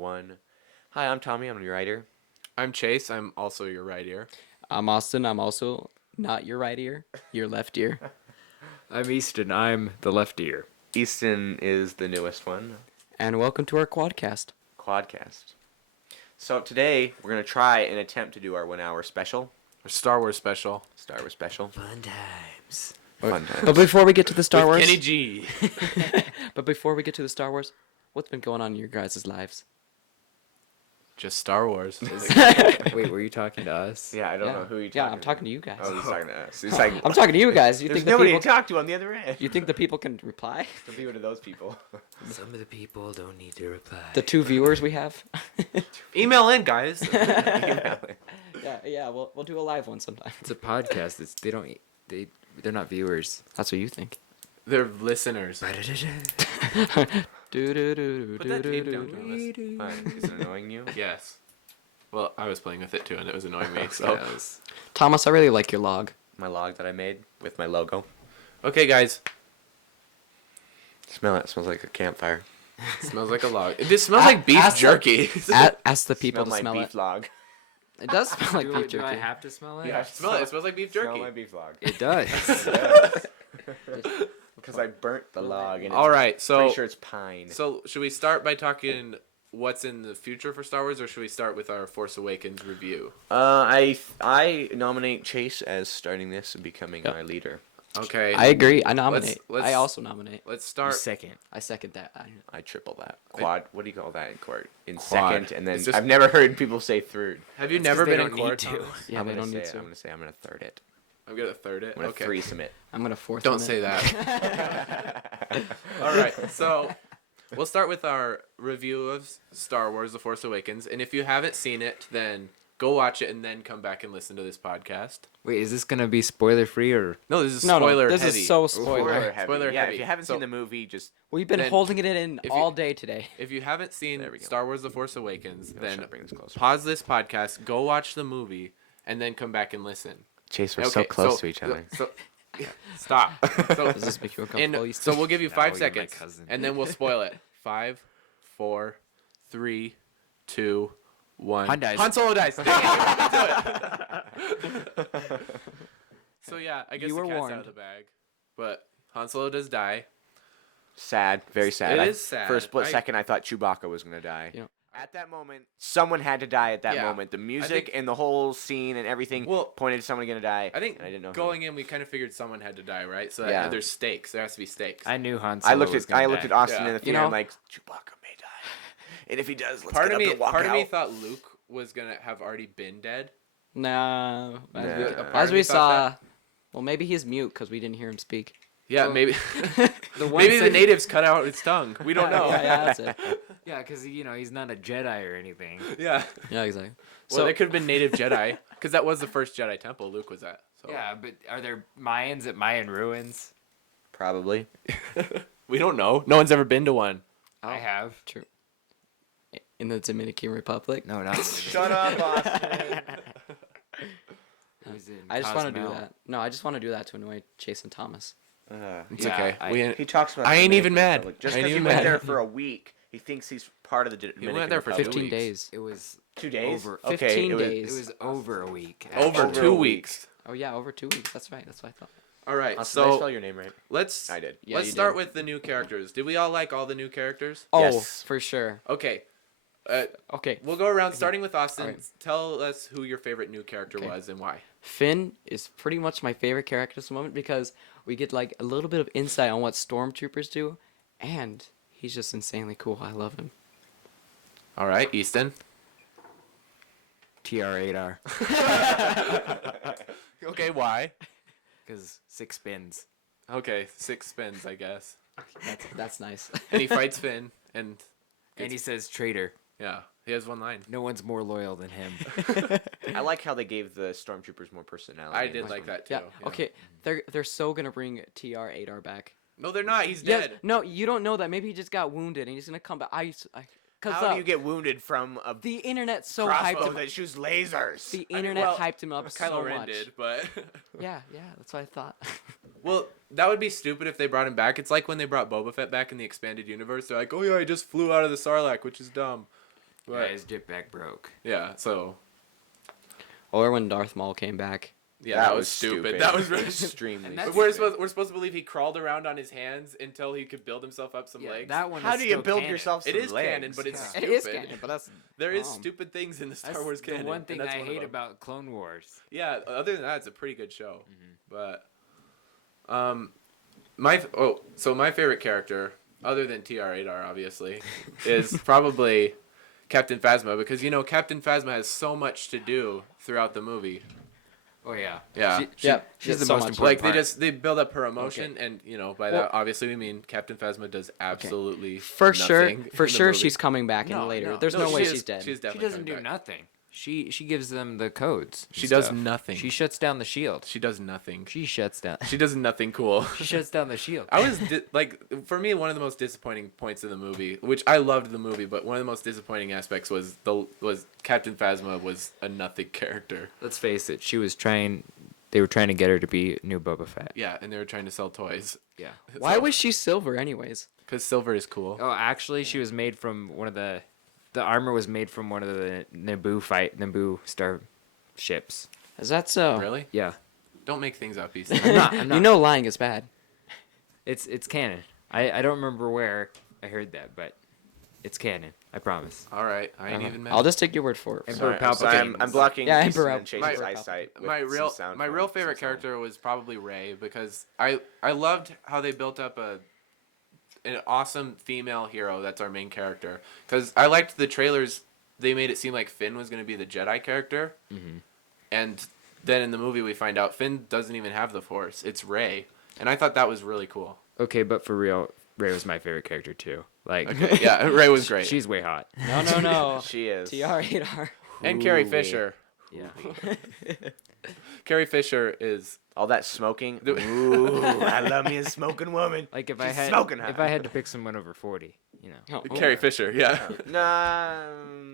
1. Hi, I'm Tommy. I'm your writer. I'm Chase. I'm also your right ear. I'm Austin. I'm also not your right ear, your left ear. I'm Easton. I'm the left ear. Easton is the newest one. And welcome to our Quadcast. Quadcast. So today we're going to try and attempt to do our 1 hour special. Our Star Wars special. Star Wars special. Fun times. Fun times. But before we get to the Star With Wars, Kenny G. What's been going on in your guys' lives? Just Star Wars. Wait, were you talking to us? Yeah, I don't know who you're talking to. Yeah, I'm talking to you guys. Oh, he's talking to us. He's like, I'm talking to you guys. You there's think the nobody people? to talk to on the other end. You think the people can reply? Don't be one of those people. Some of the people don't need to reply. The 2 viewers we have. Email in, guys. Yeah. We'll do a live one sometime. It's a podcast. They're not viewers. That's what you think. They're listeners. Put that tape down, Thomas. Fine. Is it annoying you? Yes. Well, I was playing with it too, and it was annoying me. So, Thomas, I really like your log. My log that I made with my logo. okay, guys. Smell it. It smells like a campfire. It smells like a log. It just smells like beef ask jerky. Ask the people to my smell beef it. log. It does smell like beef Do I jerky. have to smell it? Yeah, Smell it. It smells like beef jerky. Smell my beef log. It does. Because I burnt the log. And All right, so pretty sure it's pine. So should we start by talking what's in the future for Star Wars, or should we start with our Force Awakens review? I nominate Chase as starting this and becoming Yep. my leader. Okay. I agree. I nominate. let's- I also nominate. Let's start. Second. I second that. I triple that. Quad. What do you call that in court? In Quad. second, and then It's just- I've never heard people say third. Have you That's never 'cause they been in don't need court? to. Thomas? Yeah, I'm they gonna don't say need it. to. I'm gonna say I'm gonna third it. I'm gonna third it. I'm gonna Okay. threesome it. I'm gonna fourth. Don't say that. All right, so we'll start with our review of Star Wars: The Force Awakens, and if you haven't seen it, then go watch it and then come back and listen to this podcast. Wait, is this gonna be spoiler free or? No, this is No, spoiler this heavy. is so spoiler. heavy. Spoiler yeah, heavy. if you haven't So- seen the movie, just We've been Then holding it in if you- all day today. If you haven't seen There we go. Star Wars: The Force Awakens, should then I bring this closer? pause this podcast, go watch the movie, and then come back and listen. Chase, we're Okay, so close to each other. So, stop. So, Does this make you and uncomfortable? so we'll give you No, 5 you're my seconds, cousin. and then we'll spoil it. 5, 4, 3, 2, 1. Han dies. Han Solo dies. Dang it. So yeah, I guess You the were cat's out warned. of the bag, but Han Solo does die. Sad, very sad. It is sad. For a split I- second, I thought Chewbacca was gonna die. You know- At that moment, someone had to die. At that Yeah, moment, the music think- and the whole scene and everything Well, pointed to someone gonna die. I think and I didn't know going in, we kind of figured someone had to die, right? So Yeah. there's stakes. There has to be stakes. I knew Han Who. Solo I looked was at gonna Austin Yeah. in the You theater. know- I'm like, Chewbacca may die, and if he does, let's part get of up me, and walk part out. of me thought Luke was gonna have already been dead. Nah. Nah. As we You thought saw, well, maybe he's mute because we didn't hear him speak. Yeah, Well, maybe. the one Maybe the second- natives cut out its tongue. We don't know. Yeah, that's it. Yeah, because he's not a Jedi or anything. Yeah. Yeah, exactly. Well, they could have been native Jedi, because that was the first Jedi temple Luke was at. So. Yeah, but are there Mayans at Mayan ruins? Probably. We don't know. No one's ever been to one. Oh, I have. true. In the Dominican Republic. No, not. Shut up, Austin. It was in I just want to do Cozumel. that. No, I just want to do that to annoy Chase and Thomas. It's Yeah, okay. I- He talks about. I the ain't even Dominican mad. Republic. Just I ain't because he even went mad. there for a week, he thinks he's part of the Dominican went there for Republic. 15 weeks. days. It was 2 days. over- Okay, 15 it was, days. It was over a week. Over Over 2 a week. weeks. Oh, yeah, over 2 weeks. That's right. That's what I thought. All right, Austin, did I spell so your name right? let's I did. Yeah, let's you start did. with the new characters. Did we all like all the new characters? Oh, Yes. for sure. Okay. Okay. We'll go around starting with Austin. All right. Tell us who your favorite new character Okay. was and why. Finn is pretty much my favorite character at the moment because we get like a little bit of insight on what stormtroopers do, and he's just insanely cool. I love him. All right, Easton. TR8R. Okay, why? Because 6 spins. Okay, 6 spins, I guess. That's nice. And he fights Finn, and And he says traitor. yeah, he has one line. No one's more loyal than him. I like how they gave the stormtroopers more personality. I in did this like one. that too. Yeah. Okay. They're so gonna bring TR8R back. No, they're not. He's Yes. dead. No, you don't know that. Maybe he just got wounded and he's gonna come back. Cause How do you get wounded from a the internet so crossbow hyped him. that shoots lasers? The I mean, internet well, hyped him up Kylo so Ren much. did, but Yeah, that's what I thought. well, that would be stupid if they brought him back. It's like when they brought Boba Fett back in the expanded universe. They're like, "Oh yeah, he just flew out of the Sarlacc," which is dumb. But, Yeah, his jetpack broke. yeah, so Or when Darth Maul came back. yeah, That that was was stupid. stupid. That was really Extremely. And that's- stupid. we're supposed to believe he crawled around on his hands until he could build himself up some Yeah, legs. that one. How is do you still build canon. yourself some It is legs? canon, but it's Yeah. stupid. It is canon, but that's There is dumb. stupid things in the Star That's Wars canon. the one and thing that's I one of hate them. about Clone Wars. Yeah, other than that, it's a pretty good show. Mm-hmm. But so my favorite character, other than TR-8R, obviously, is probably Captain Phasma, because Captain Phasma has so much to do throughout the movie. Oh yeah. Yeah. She's the so most much. important Like part. they build up her emotion, and by Well- that obviously we mean Captain Phasma does absolutely For nothing sure, in for the sure, movie. she's coming back in later. There's no way she's dead. She's She definitely doesn't do coming back. nothing. She gives them the codes. and She does stuff. nothing. She shuts down the shield. She does nothing. She shuts down. She does nothing cool. She shuts down the shield. I was for me, one of the most disappointing points of the movie, which I loved the movie, but one of the most disappointing aspects was Captain Phasma was a nothing character. Let's face it. They were trying to get her to be new Boba Fett. Yeah, and they were trying to sell toys. Yeah. Why was she silver, anyways? Because silver is cool. Oh, actually, she was made from one of the armor was made from one of the Naboo star ships. Is that so? Really? Yeah. Don't make things up, East. I'm not. You know, lying is bad. It's canon. I don't remember where I heard that, but it's canon. I promise. All right, I ain't even mad. I'll just take your word for it. Emperor Sorry, Palpatine. I'm blocking Yeah, Easton Emperor and Chase's Palpatine. eyesight. with my some real sound my from real some favorite sound. character was probably Rey, because I loved how they built up an awesome female hero that's our main character. Because I liked the trailers. They made it seem like Finn was going to be the Jedi character, and then in the movie we find out Finn doesn't even have the Force. It's Rey, and I thought that was really cool. Okay, but for real, Rey was my favorite character too. Like, Okay, yeah, Rey was great. she's way hot. No. She is. TR-8R. And Carrie Ooh-wee. Fisher. Yeah. Carrie Fisher is All that smoking. Ooh, I love me a smoking woman. Like if She's smoking hot. if I had to pick someone over 40, Oh, Carrie Fisher, yeah. Nah.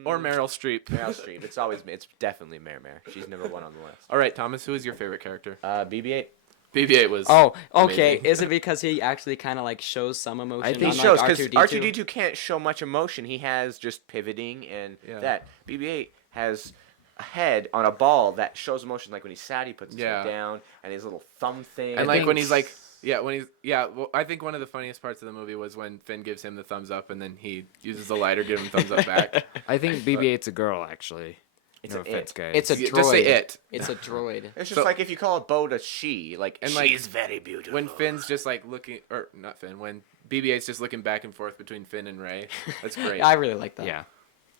Or Meryl Streep. Meryl Streep. It's definitely Mare. She's number one on the list. All right, Thomas, who is your favorite character? BB-8. BB-8 was. Oh, okay. amazing. Is it because he actually kind of like shows some emotion? I think He unlike shows because R2-D2? R2D2 can't show much emotion. He has just pivoting and Yeah. that. BB-8 has a head on a ball that shows emotion, like when he's sad, he puts his Yeah. head down and his little thumb thing. And I like when think- he's like, well, I think one of the funniest parts of the movie was when Finn gives him the thumbs up and then he uses the lighter, give him thumbs up back. I think BB-8's a girl actually. It's no an offense, it. guys. It's a Yeah, droid. just say it. It's a droid. It's just So- like if you call a boat a she, like, And, she's like, very beautiful. When Finn's just like looking, or not Finn, when BB-8's just looking back and forth between Finn and Rey. That's great. I really like that. yeah.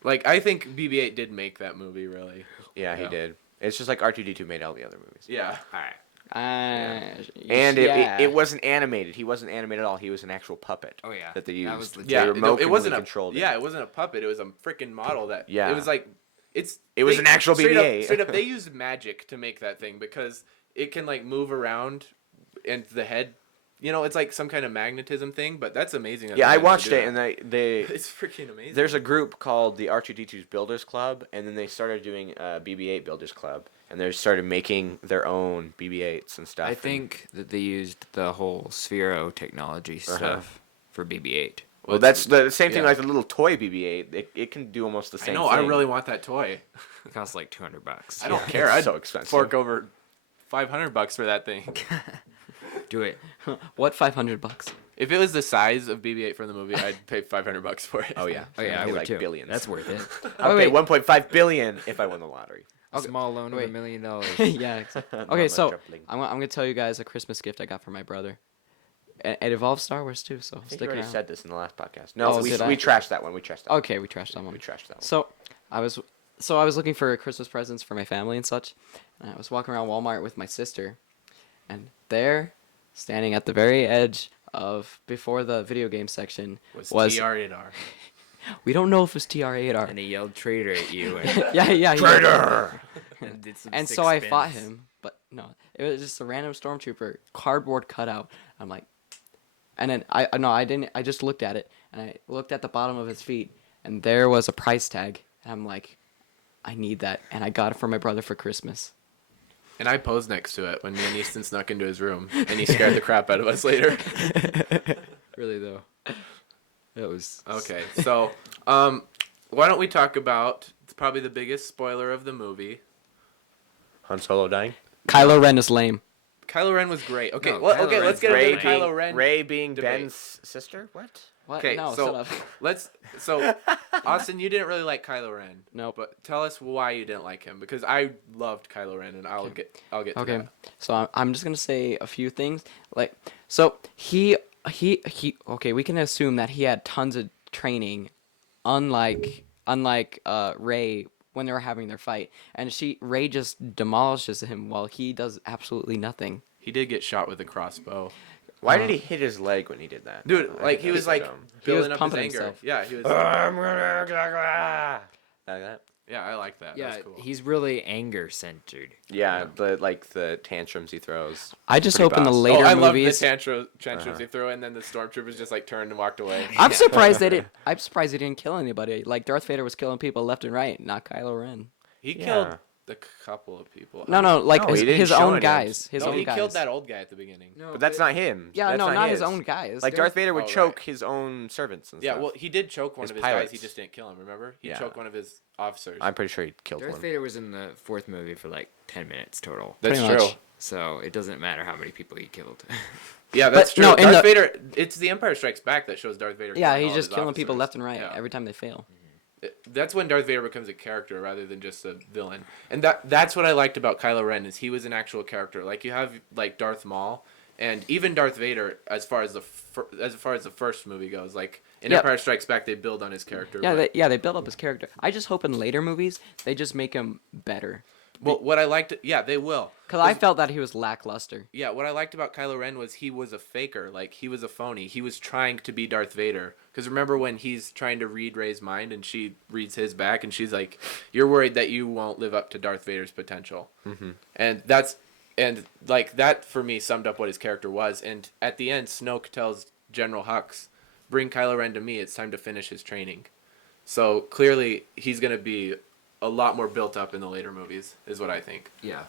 Like, I think BB-8 did make that movie, really. Yeah, he Yeah. did. It's just like R2D2 made all the other movies. Yeah. All right. And yeah. it wasn't animated. He wasn't animated at all. He was an actual puppet. Oh, yeah. That they used. That was legit. They Yeah, remotely it wasn't controlled it wasn't a puppet. It was a freaking model that. Yeah. It was like, It was an actual straight BB-8. Straight up, they used magic to make that thing because it can like move around, and the head, it's like some kind of magnetism thing. But that's amazing. that Yeah, they I managed to watched do it, that. and they It's freaking amazing. there's a group called the R2D2's Builders Club, and then they started doing BB-8 Builders Club, and they started making their own BB-8s and stuff. I and- think that they used the whole Sphero technology stuff for BB-8. Well, that's the same thing yeah. like the little toy BB-8. It can do almost the I same know. thing. I really want that toy. It costs like $200. I don't Yeah, care. it's I'd so expensive. fork over $500 for that thing. Do it. What, $500? If it was the size of BB-8 from the movie, I'd pay $500 for it. Oh yeah. Oh yeah, I Pay, would like too. billions. That's worth it. I'll wait. pay 1.5 billion if I won the lottery. A small loan of wait. $1 million. Yeah. Exactly. Okay, Mama so Jumpling. I'm gonna tell you guys a Christmas gift I got for my brother. It involves Star Wars too, so I think stick you already around. said this in the last podcast. No, Oh, we did I? trashed that one. We trashed that one. Okay, we trashed that one. We trashed that one. So I was looking for Christmas presents for my family and such, and I was walking around Walmart with my sister, and there, standing at the very edge of before the video game section was TR-8R. we don't know if it was TR-8R. And he yelled traitor at you. Yeah, he did. Traitor! And did some And sick so I spins. fought him, but no, it was just a random stormtrooper cardboard cutout. I'm like, and then I didn't. I just looked at it, and I looked at the bottom of his feet, and there was a price tag. And I'm like, I need that, and I got it for my brother for Christmas. And I posed next to it when me and Easton snuck into his room, and he scared the crap out of us later. Really though. That was Okay, so why don't we talk about probably the biggest spoiler of the movie? Han Solo dying. Kylo Ren is lame. Kylo Ren was great. Okay, No, well, Kylo okay, let's Ren's get into the Ray Kylo being Ren. Ray being debate. Ben's sister. What? What? Okay, No, so shut up. so Austin, you didn't really like Kylo Ren. Nope. But tell us why you didn't like him, because I loved Kylo Ren, and I'll get to Okay, that. so I'm just gonna say a few things. Like, so he. Okay, we can assume that he had tons of training, unlike Ray when they were having their fight, and Ray just demolishes him while he does absolutely nothing. He did get shot with a crossbow. Why did he hit his leg when he did that? Dude, I like think he that's was so like dumb. building up his pumping anger. himself. Yeah, he was. I'm gonna like that. Yeah, I like that. Yeah, That's cool. he's really anger centered. Yeah, the tantrums he throws. I just Pretty hope in the boss. later I love movies. the tantrums he threw, and then the stormtroopers just like turned and walked away. I'm surprised they didn't. I'm surprised he didn't kill anybody. Like Darth Vader was killing people left and right, not Kylo Ren. He Yeah. killed a couple of people. No, like No, he didn't his show own any guys. His no, own he guys. killed that old guy at the beginning. No, But that's not him. Yeah, That's no, not his his own guys. Like Darth Vader would Oh, choke right. his own servants and Yeah, stuff. well, he did choke one His of his guys. pilots. He just didn't kill him. Remember? He Yeah. choked one of his officers. I'm pretty sure he killed Darth one. Vader was in the fourth movie for like 10 minutes total. That's pretty true. much. So it doesn't matter how many people he killed. Yeah, that's But, true. no, in Darth the- Vader. It's the Empire Strikes Back that shows Darth Vader. Yeah, killing he's all just his killing people officers. left and right Yeah. every time they fail. That's when Darth Vader becomes a character rather than just a villain. And that's what I liked about Kylo Ren is he was an actual character. Like you have like Darth Maul and even Darth Vader as far as the first movie goes. Like in Yeah. Empire Strikes Back they build on his character. Yeah, but- they build up his character. I just hope in later movies they just make him better. well, what I liked, yeah, they will. Cause I felt that he was lackluster. Yeah, what I liked about Kylo Ren was he was a faker. Like, he was a phony. He was trying to be Darth Vader. Because remember when he's trying to read Rey's mind and she reads his back and she's like, you're worried that you won't live up to Darth Vader's potential. Mm-hmm. And that for me summed up what his character was. And at the end, Snoke tells General Hux, bring Kylo Ren to me. It's time to finish his training. So clearly he's going to be a lot more built up in the later movies is what I think. Yeah.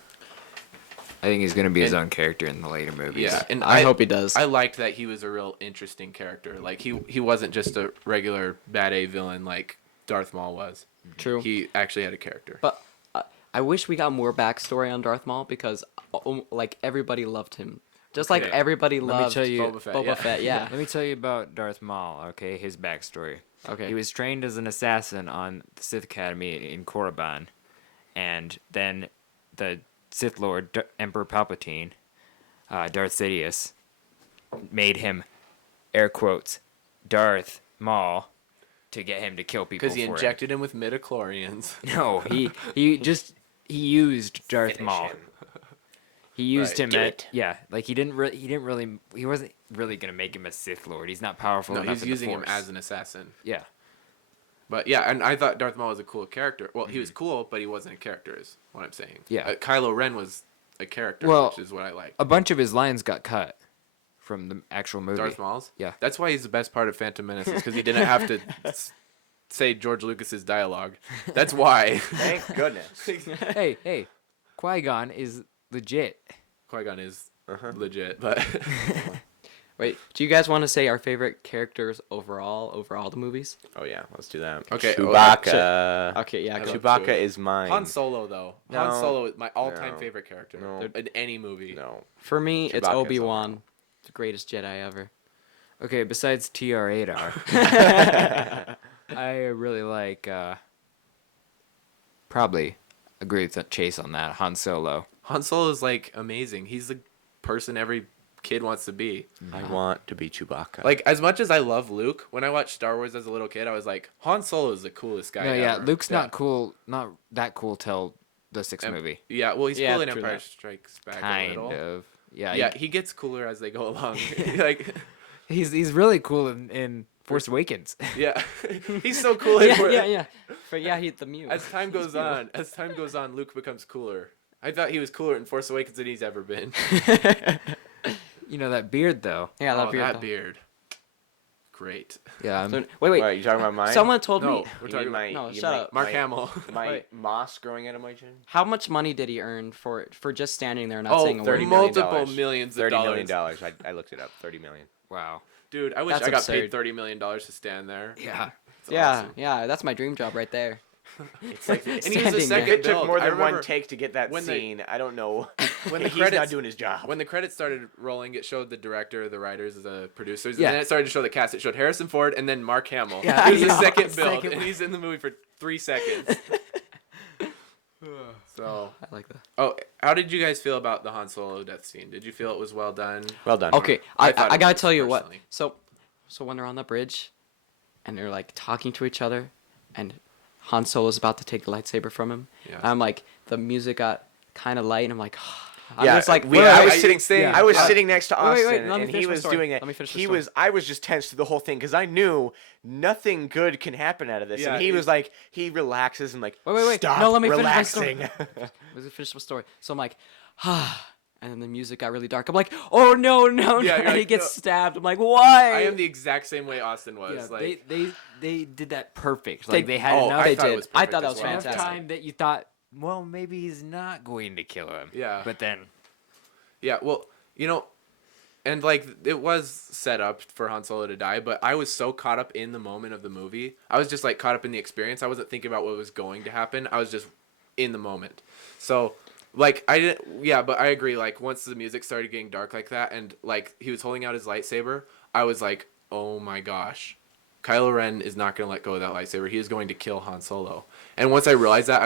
I think he's going to be his And- own character in the later movies. Yeah, and I hope he does. I liked that he was a real interesting character. Like he wasn't just a regular bad A villain like Darth Maul was. True. He actually had a character. But I wish we got more backstory on Darth Maul because like everybody loved him, just like Okay. everybody Let me loved tell you- Boba Fett. Yeah. Let me tell you about Darth Maul, okay? His backstory. Okay. He was trained as an assassin on the Sith Academy in Korriban. And then the Sith Lord, Emperor Palpatine, Darth Sidious, made him, air quotes, Darth Maul to get him to kill people Because he for injected him with midichlorians. him. No, he used Darth Maul. He used Right. him Do at it. yeah, like he wasn't really gonna make him a Sith Lord. He's not powerful No, enough. he's in the using him Force. as an assassin. Yeah. But yeah, and I thought Darth Maul was a cool character. Well, he was cool, but he wasn't a character, is what I'm saying. Yeah. Kylo Ren was a character, Well, which is what I like. A bunch of his lines got cut from the actual movie. Darth Maul's? Yeah. That's why he's the best part of Phantom Menace, because he didn't have to say George Lucas's dialogue. That's why. Thank goodness. hey, Qui-Gon is legit. Qui-Gon is legit, but Wait, do you guys want to say our favorite characters overall the movies? Oh yeah, let's do that. Okay, Chewbacca. Okay, yeah. I go. love Chewbacca Chewie. is mine. Han Solo though. Han No. Solo is my all-time No. favorite character No. in any movie. No. For me, it's Chewbacca's Obi-Wan, overall. the greatest Jedi ever. Okay, besides TR-8R, I really like probably agree with Chase on that. Han Solo. Han Solo is like amazing. He's the person every kid wants to be. I want to be Chewbacca. Like as much as I love Luke, when I watched Star Wars as a little kid, I was like, Han Solo is the coolest guy. No, yeah, ever. Luke's not cool, not that cool till the sixth movie. Yeah, well, he's Yeah, cool in true Empire that. Strikes Back a Kind little. of. Yeah, Yeah, he gets cooler as they go along. Like, he's really cool in Force Awakens. yeah, he's so cool. in yeah. But yeah, he's the mute. As time goes on, Luke becomes cooler. I thought he was cooler in Force Awakens than he's ever been. You know that beard though. Yeah, that Oh, beard. that though. beard. Great. Yeah, So, wait. What, you talking about mine? Someone told No, me we're You talking mean about No, you shut mean up. Mark my- Hamill. My Wait. moss growing out of my chin? how much money did he earn for just standing there and not Oh, saying a 30 word? million multiple dollars. millions of $30 million. dollars. I looked it up. $30 million. wow. Dude, I wish That's I got paid absurd. $30 million to stand there. Yeah. awesome. yeah, that's my dream job right there. It's like And he was Standing the there. second it took build. more I than one remember take to get that when they- scene. I don't know. when the He's not credits doing his job. when the credits started rolling, it showed the director, the writers, the producers, Yeah. and then it started to show the cast. It showed Harrison Ford and then Mark Hamill. Yeah, He was the yeah. second build, Second and one. he's in the movie for 3 seconds. So, I like that. oh, how did you guys feel about the Han Solo death scene? Did you feel it was well done? Well done. Okay, I I thought it gotta was, tell you what. personally. So when they're on the bridge, and they're like talking to each other, and Han Solo's about to take the lightsaber from him, Yeah. I'm like, the music got kind of light, and I'm like, I'm Yeah, just like, we, wait, I wait, was wait, sitting. saying- I was yeah. sitting next to Wait, wait, Austin, wait, let me and finish he my was story. doing it. Let me finish the He story. was. I was just tense through the whole thing because I knew nothing good can happen out of this. Yeah, and he it- was like, he relaxes and like, Wait. stop No, let me finish my story. relaxing. Let me finish my story. So I'm like, and then the music got really dark. I'm like, oh no, Yeah, no, no. you're And he like, gets no. stabbed. I'm like, why? I am the exact same way Austin was. Yeah, like, they did that perfect. They- Like they had oh, enough, I thought did. it was I perfect thought that as was well. enough fantastic. time that you thought, well, maybe he's not going to kill him. Yeah. But then, Yeah, well, and like it was set up for Han Solo to die, but I was so caught up in the moment of the movie. I was just like caught up in the experience. I wasn't thinking about what was going to happen. I was just in the moment. So, like I didn't. Yeah, but I agree. Like once the music started getting dark like that, and like he was holding out his lightsaber, I was like, oh my gosh, Kylo Ren is not gonna let go of that lightsaber. He is going to kill Han Solo. And once I realized that,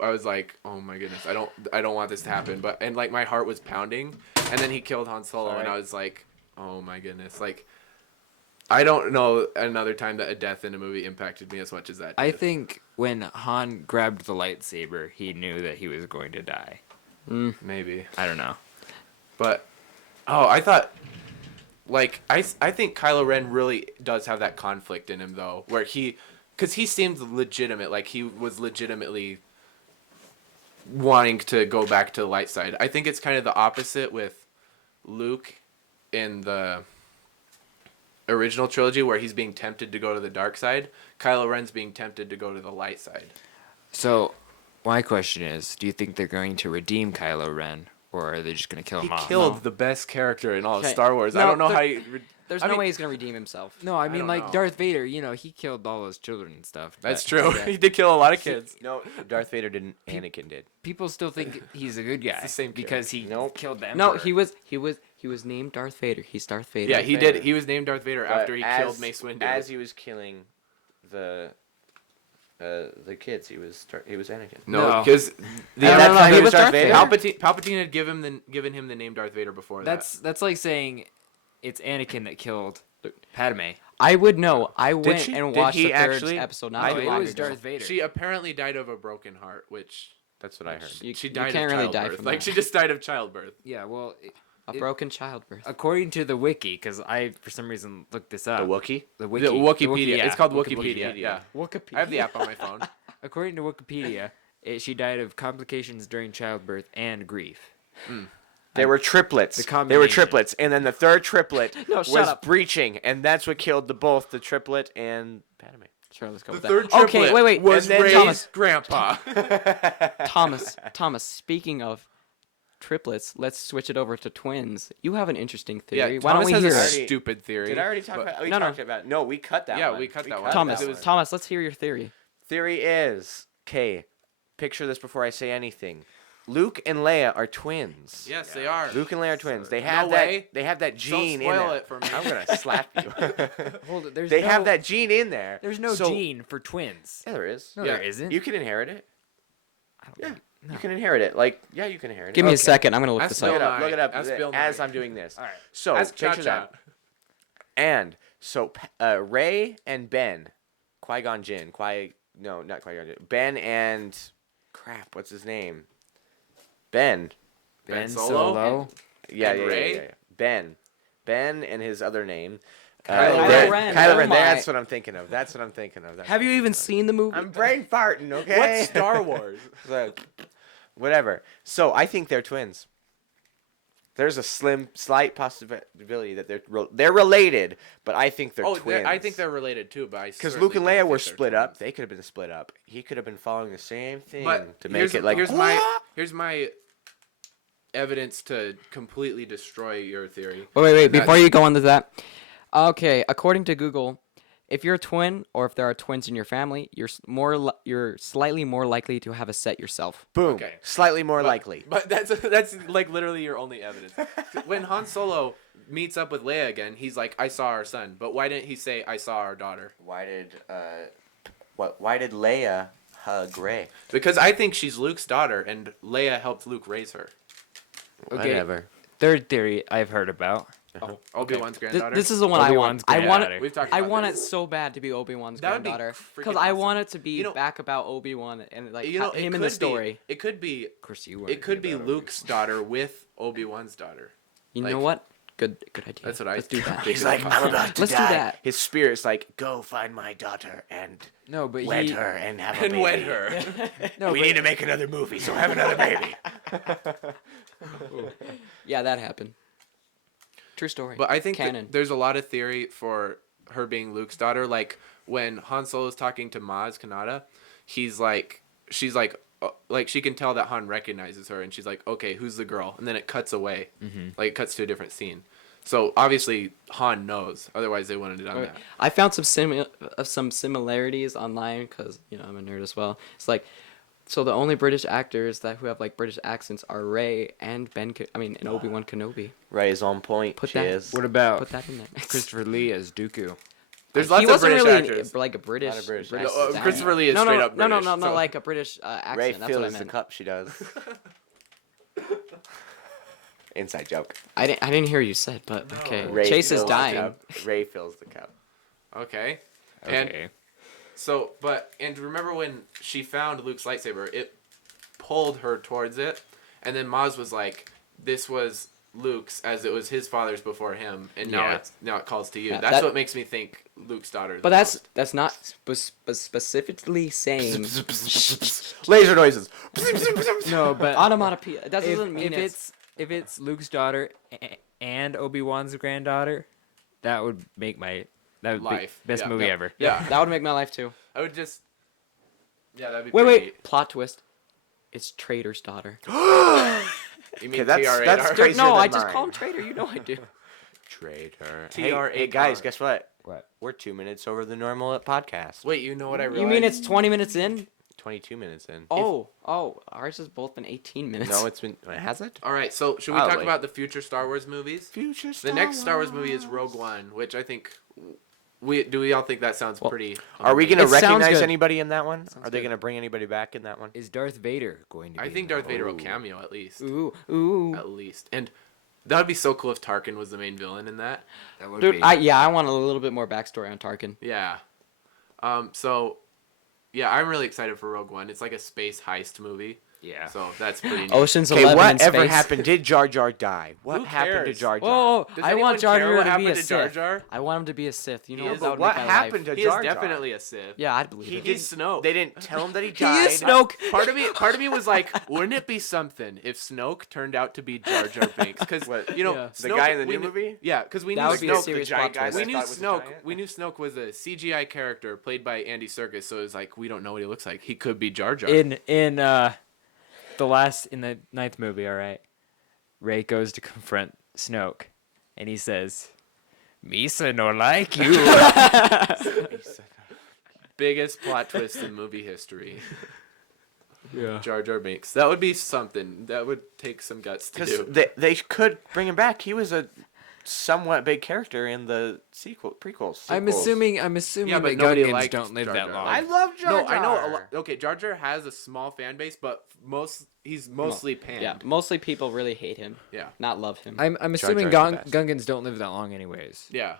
I was like, oh my goodness, I don't want this to happen. And like my heart was pounding, and then he killed Han Solo, and I Sorry. was like, oh my goodness, like I don't know another time that a death in a movie impacted me as much as that. I did. think when Han grabbed the lightsaber, he knew that he was going to die. maybe, I don't know. but I thought. Like I think Kylo Ren really does have that conflict in him though, where because he seemed legitimate, like he was legitimately wanting to go back to the light side. I think it's kind of the opposite with Luke in the original trilogy, where he's being tempted to go to the dark side. Kylo Ren's being tempted to go to the light side. So, my question is, do you think they're going to redeem Kylo Ren, or are they just going to kill He him off? killed the best character in all of Okay. Star Wars. I No, don't know there- how you. There's I no mean- way he's gonna redeem himself. No, I mean, don't like know. Darth Vader, he killed all those children and stuff. That's but- true. yeah. He did kill a lot of kids. No, Darth Vader didn't. Anakin did. People still think he's a good guy the same because he Nope. killed them. No, he was named Darth Vader. He's Darth Vader. Yeah, he Vader. did. He was named Darth Vader But after he killed Mace Windu. As he was killing the kids, he was Anakin. No, No. because At that no, time, he he was was Darth Darth Vader. Vader. Palpatine had given him the name Darth Vader before That's like saying it's Anakin that killed Padme. I would know. I went she? and Did watched he the third actually? episode. No, Not No, too it long was ago. Darth Vader. that. She apparently died of a broken heart, which That's what I heard. You- she you died can't of really die childbirth. from Like that. she just died of childbirth. Yeah, well, A broken childbirth. according to the wiki, because I for some reason looked this up. The Wookiee. The wiki. The Wikipedia. yeah, It's called Wikipedia. Yeah. Wikipedia. I have the app on my phone. According to Wikipedia, she died of complications during childbirth and grief. They were triplets. The They were combination. triplets, and then the third triplet No, shut was up. breaching, and that's what killed both the triplet and Padme. Sure, let's go The with that. third triplet Okay, wait. was And then Rey's Thomas. grandpa. Thomas. Speaking of triplets, let's switch it over to twins. You have an interesting theory. Yeah, Why don't Thomas we has hear a it? Already- stupid theory. Did I already talk but- about? We No, no. talked about. No, we cut that Yeah, one. we cut that one. Thomas, It was- Thomas, let's hear your theory. Theory is, okay, picture this before I say anything. Luke and Leia are twins. Yes, they are. Luke and Leia are twins. They No have way. that gene in spoil there. it for me. I'm gonna slap you. Hold it. There's They no, have that gene in there. There's no So- gene for twins. Yeah, there is. No, Yeah. there isn't. You can inherit it. I don't Yeah, think- you can inherit it. Like, yeah, you can inherit it. Give me a Okay. second. I'm gonna look Ask this Bill up. Look it up. Nye. Look it up Ask Bill as Nye. I'm doing this. All right. So Ask picture Cha-Cha. that. And so Rey and Ben, Qui-Gon Jinn, no, not Qui-Gon Jinn. Ben and crap, what's his name? Ben. Ben Ben Solo? Solo. Yeah, And yeah, Rey? yeah. Ben and his other name. Kylo Ren. Kylo Oh Ren. my. That's what I'm thinking of. That's what I'm thinking of. Have you even seen the movie? I'm brain farting. Okay. What's Star Wars? So, whatever. So I think they're twins. There's a slight possibility that they're related, but I think they're twins. I think they're related too, but because Luke and Leia were split up. They could have been split up. He could have been following the same thing But to make it like. here's my evidence to completely destroy your theory. Wait. That- Before you go on to that, okay. According to Google, if you're a twin or if there are twins in your family, you're slightly more likely to have a set yourself. Boom. Okay. Slightly more likely. But that's like literally your only evidence. When Han Solo meets up with Leia again, he's like, "I saw our son." But why didn't he say, "I saw our daughter"? Why did Leia hug Rey? Because I think she's Luke's daughter, and Leia helped Luke raise her. Okay. Whatever. Third theory I've heard about. Oh, Obi-Wan's granddaughter. This is the one I want. Obi-Wan's I want granddaughter. it. We've talked I about want this. it so bad to be Obi-Wan's That would be granddaughter freaking because I want awesome. it to be You know- back about Obi-Wan and like You know, him it in the could story. It could be. Of course, you. It could be Luke's daughter with Obi-Wan's daughter. You like- know what? Good idea. That's what I Let's do think. that. He's like, I'm about to Let's do die. that. His spirit's like, go find my daughter and No, but wed he. her and have a And baby. wed her. No, We but need to make another movie, so have another baby. Yeah, that happened. True story. But I think that canon. there's a lot of theory for her being Luke's daughter. Like when Han Solo's talking to Maz Kanata, she's like, she can tell that Han recognizes her, and she's like, okay, who's the girl? And then it cuts away, like it cuts to a different scene. So obviously Han knows. Otherwise they wouldn't have done that. I found some similarities online because I'm a nerd as well. It's like, so the only British actors who have like British accents are Rey and and Obi-Wan Kenobi. Ray is on point. Put she that- is. what about Put that in there. Christopher Lee as Dooku? There's He lots of wasn't British really actors. like a British. Not a British British actor. accent. Christopher Lee is no, straight no, up no, British. no, so- like a British accent. Ray That's what I fills the meant. cup she does. Inside joke. I didn't hear what you said, but okay. Ray Chase is fills the dying. cup. Ray fills the cup. Okay. Okay. And so, and remember when she found Luke's lightsaber, it pulled her towards it, and then Maz was like, "This was Luke's, as it was his father's before him, and now Yeah. it calls to you." Yeah, That's that- what makes me think Luke's daughter. But that's not specifically saying Laser noises. No, but onomatopoeia. That doesn't mean if it's Luke's daughter and Obi-Wan's granddaughter, that would make that would Life. be best Yeah. movie Yeah. ever. Yeah, that would make my life too. I would just. Yeah, that'd be. Wait, pretty wait. Plot twist. It's Traitor's daughter. neat. You mean Okay, that's TR8R? crazy. No, than I just mine. call him Traitor. You know I do. Traitor. TR8R. Hey, guys, guess what? What? We're 2 minutes over the normal podcast. Wait, you know what I realized? You mean it's 20 minutes in? 22 minutes in. Oh, ours has both been 18 minutes. No, it's been. Has it? All right, so should we Oh, talk wait. about the future Star Wars movies? Future The next Star Wars movie is Rogue One, which I think we all think that sounds pretty. Are we gonna It sounds recognize good. anybody in that one? Are they good. gonna bring anybody back in that one? Is Darth Vader going to be I in think that Darth one? Vader will cameo at least. Ooh. At least, and that would be so cool if Tarkin was the main villain in that. That would Dude, be. I want a little bit more backstory on Tarkin. Yeah. So, yeah, I'm really excited for Rogue One. It's like a space heist movie. Yeah. So that's pretty neat. Ocean's Okay, 11 in whatever space. happened? Did Jar Jar die? What Who happened to cares? Jar Jar? Whoa, Does I anyone want Jar care Jar what to be a happened to Jar Sith. Jar? I want him to be a Sith. You know He what is- that would what make my happened life. to He is Jar Jar? definitely a Sith. Yeah, I'd believe it. He's Snoke. They didn't tell him that he He died. is Snoke. Part of me was like, wouldn't it be something if Snoke turned out to be Jar Jar Binks? Because What? you know, Yeah. The Snoke- guy in the we new knew- movie? Yeah, because we That knew would be a Snoke. serious the giant plot guy twist. We I knew thought was a Snoke. giant? We knew Snoke was a CGI character played by Andy Serkis, so it was like we don't know what he looks like. He could be Jar Jar. in the ninth movie, all right. Ray goes to confront Snoke, and he says, "Misa no like you." Biggest plot twist in movie history. Yeah. Jar Jar Binks. That would be something. That would take some guts to Because do. they could bring him back. He was a somewhat big character in the prequels. I'm assuming Yeah, but that nobody Gungans liked don't live Jar that Jar. long. I love Jar No, Jar. I know. Okay, Jar Jar has a small fan base, but he's mostly panned. Yeah, mostly people really hate him, Yeah. not love him. I'm assuming Jar's the best. Gungans don't live that long anyways. Yeah.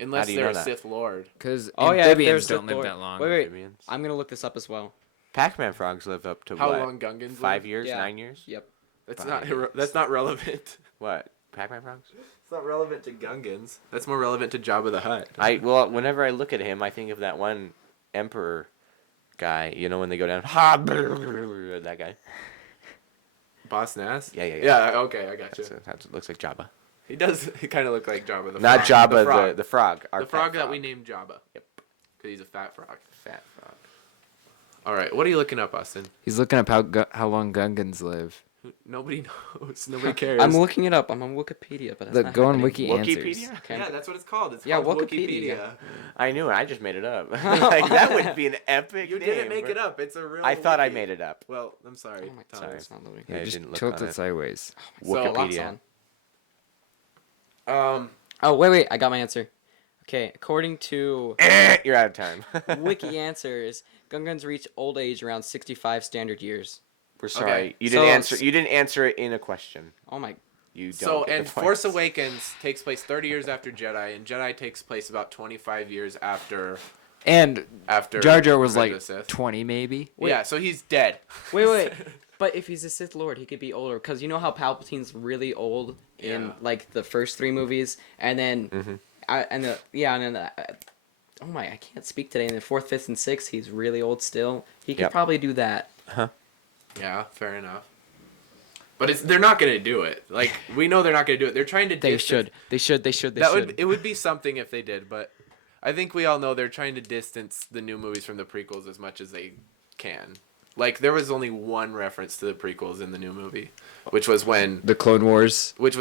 Unless do you they're know a that? Sith Lord. Because Oh, yeah, if amphibians there's don't Sith live Lord. that long. Wait. Amphibians. I'm gonna look this up as well. Pac-Man frogs live up to How what? long Gungans 5 live? years? Yeah. 9 years? Yep. That's not relevant. What? Pac-Man frogs? It's not relevant to Gungans. That's more relevant to Jabba the Hutt. Whenever I look at him, I think of that one emperor guy. You know when they go down. Ha! That guy. Boss Nass? Yeah. Yeah, okay, I got you. That's it looks like Jabba. He does kind of look like Jabba the Not frog. Jabba, the frog. the frog. Our The pet frog that we named Jabba. Yep. Because he's a fat frog. Fat frog. All right, what are you looking up, Austin? He's looking up how long Gungans live. Nobody knows. Nobody cares. I'm looking it up. I'm on Wikipedia, but that's Look, not go on happening. Wiki Answers. Wikipedia? Okay. Yeah, that's what it's called. It's Yeah, called Wikipedia. Wikipedia. I knew it. I just made it up. Like that would be an epic. You name, didn't make bro. it up. It's a real. I thought I wiki. made it up. Well, I'm sorry. Oh my Thomas. God, it's not loading. Yeah, I Just didn't look tilt on it it. sideways. So, Locks Wikipedia. on. Oh wait, I got my answer. Okay, according to You're out of time. Wiki Answers, Gungans reach old age around 65 standard years. We're sorry. Okay. You didn't So- answer. You didn't answer it in a question. Oh my. You don't. So, get and the Force points. Awakens takes place 30 years after Jedi, and Jedi takes place about 25 years after And Jar Jar was Revenge like of the Sith. 20 maybe. Yeah, so he's dead. Wait. But if he's a Sith Lord, he could be older. Because you know how Palpatine's really old in Yeah. like the first 3 movies, and then, oh my, I can't speak today. In the 4th, 5th, and 6th, he's really old still. He could Yep. probably do that. Yeah, fair enough. But they're not gonna do it. Like we know they're not gonna do it. They're trying to. They distance- should. They That should. it would be something if they did, but I think we all know they're trying to distance the new movies from the prequels as much as they can. Like there was only one reference to the prequels in the new movie, which was when The Clone Wars. when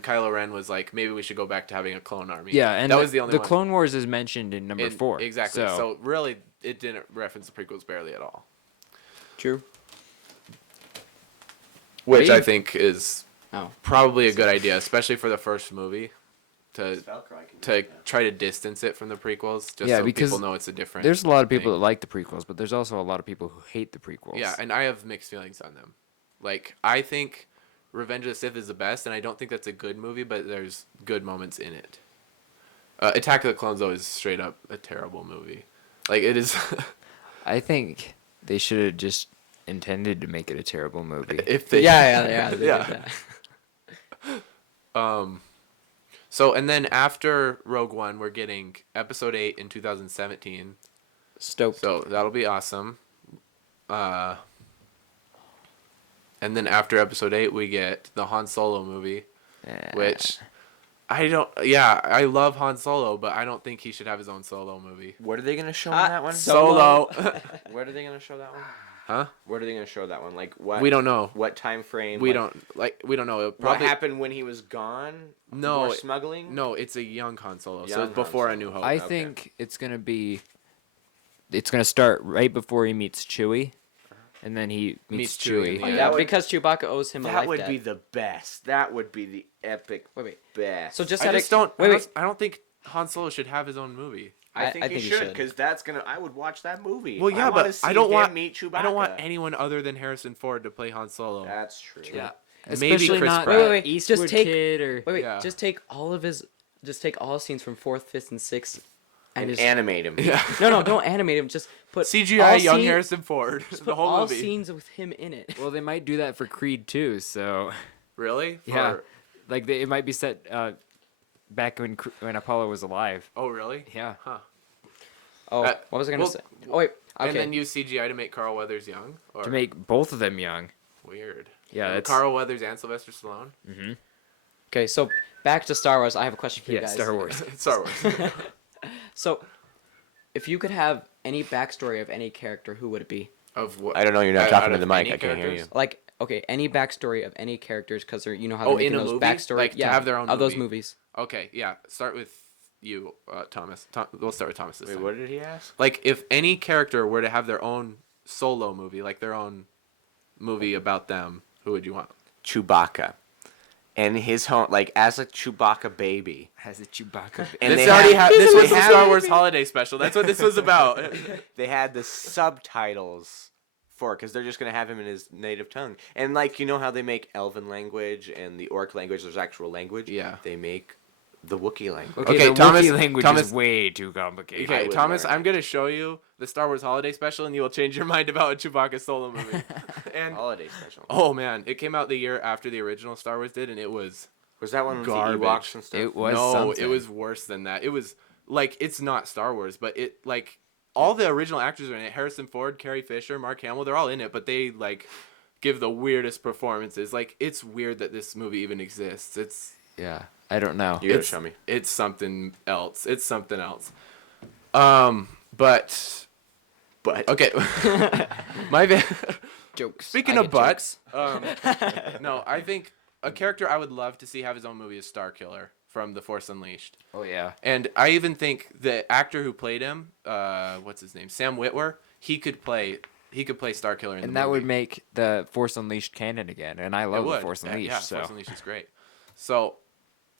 Kylo Ren was like, maybe we should go back to having a clone army. Yeah, and that was the only one. Clone Wars is mentioned in number 4. Exactly. So really, it didn't reference the prequels barely at all. True. Which Maybe- I think is Oh. probably a good idea, especially for the first movie, to try to distance it from the prequels, just Yeah, so because people know it's a different. there's a lot of people thing. that like the prequels, but there's also a lot of people who hate the prequels. Yeah, and I have mixed feelings on them. Like I think Revenge of the Sith is the best, and I don't think that's a good movie, but there's good moments in it. Attack of the Clones though is straight up a terrible movie. Like it is. I think they should have just intended to make it a terrible movie. If they, Yeah. They did Yeah. that. So and then after Rogue One, we're getting Episode 8 in 2017. Stoked. So that'll be awesome. And then after Episode 8, we get the Han Solo movie, which I love Han Solo, but I don't think he should have his own solo movie. What are they gonna show in Hot that one? Solo. Where are they gonna show that one? Huh? Where are they gonna show that one? Like what? We don't know. What time frame? We like, don't know. It'll What probably happened when he was gone? No, More smuggling. No, it's a young Han Solo, so Young it's before Han A New Hope. I Okay. think it's gonna start right before he meets Chewie, and then he meets Meets Chewie Chewie. in Oh, the yeah, end. because Chewbacca owes him a That life would debt. be the best. That would be the epic Wait. best. So just I out of just don't. wait. I don't think Han Solo should have his own movie. I think I he think he should should. because that's gonna. I would watch that movie. Well, yeah, I wanna but see I don't him want meet Chewbacca. I don't want anyone other than Harrison Ford to play Han Solo. That's true. Yeah, Maybe especially Chris not Pratt. Wait. Eastwood Just take- Kid or Wait. Yeah. Just take all of his scenes from 4th, 5th, and 6th, and just Animate him. Yeah. no, don't animate him. Just put CGI all young scene- Harrison Ford. Just The put whole all movie. scenes with him in it. Well, they might do that for Creed too. So Really? yeah, For- like it might be set back when Apollo was alive. Oh, really? Yeah. Huh. Oh, Uh, what was I gonna well, say? Oh wait. Okay. And then use CGI to make Carl Weathers young? Or To make both of them young. weird. Yeah, that's Carl Weathers and Sylvester Stallone? Okay, so back to Star Wars. I have a question for you yeah, guys. Star Wars. Star Wars. So, if you could have any backstory of any character, who would it be? Of what? I don't know. You're not Out talking to of the mic. any I can't hear you. characters? Like, okay, any backstory of any characters, because they're how they're Oh, making in a those movie? backstory, Like, to have their own of those movie? movies. Okay, yeah. Start with you, Thomas. We'll start with Thomas this Wait, time. what did he ask? Like, if any character were to have their own solo movie, like their own movie about them, who would you want? Chewbacca, and his home, like as a Chewbacca baby. Has a Chewbacca. And This they already have- this they was the have- Star Wars holiday special. That's what this was about. They had the subtitles for because they're just gonna have him in his native tongue. And like you know how they make Elven language and the Orc language. There's actual language. Yeah. They make the Wookiee language. Okay, the Thomas- Wookiee language Thomas- is way too complicated. I Okay, would Thomas, learn I'm it. gonna show you the Star Wars holiday special, and you will change your mind about a Chewbacca solo movie. And Holiday special. oh man, it came out the year after the original Star Wars did, and it was Was that one with Garbage. the Ewoks and stuff? It was no, something. it was worse than that. It was like it's not Star Wars, but it like all the original actors are in it. Harrison Ford, Carrie Fisher, Mark Hamill, they're all in it, but they like give the weirdest performances. Like it's weird that this movie even exists. It's Yeah, I don't know. You gotta it's, show me. It's something else. It's something else. But But Okay. Jokes. Speaking I of get butts, jokes. no, I think a character I would love to see have his own movie is Starkiller from The Force Unleashed. Oh yeah. And I even think the actor who played him, what's his name, Sam Witwer, he could play Starkiller in the And movie. that would make the Force Unleashed canon again, and I It love the would. Force Unleashed. Yeah, so Force Unleashed is great. So,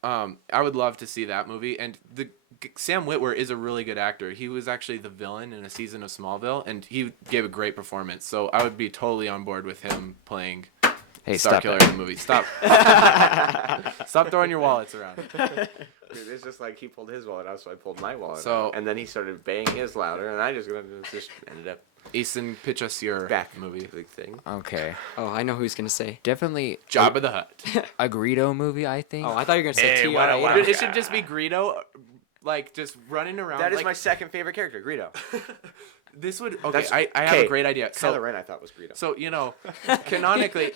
I would love to see that movie. And Sam Witwer is a really good actor. He was actually the villain in a season of Smallville, and he gave a great performance. So I would be totally on board with him playing stop Starkiller it. in the movie. Stop. Stop throwing your wallets around. dude, it's just like he pulled his wallet out, so I pulled my wallet So- out. And then he started banging his louder, and I just ended up Easton, pitch us your back movie. big thing. Okay, Oh, I know who he's gonna say. definitely Jabba the Hutt. a Greedo movie. I think. Oh, I thought you were gonna say Hey, T.R. what a Ada. Dude, it should just be Greedo, like just running around. That is like, my second favorite character, Greedo. This would okay. That's- I have okay, a great idea. Kylo So Ren, I thought was Greedo. so you know, canonically.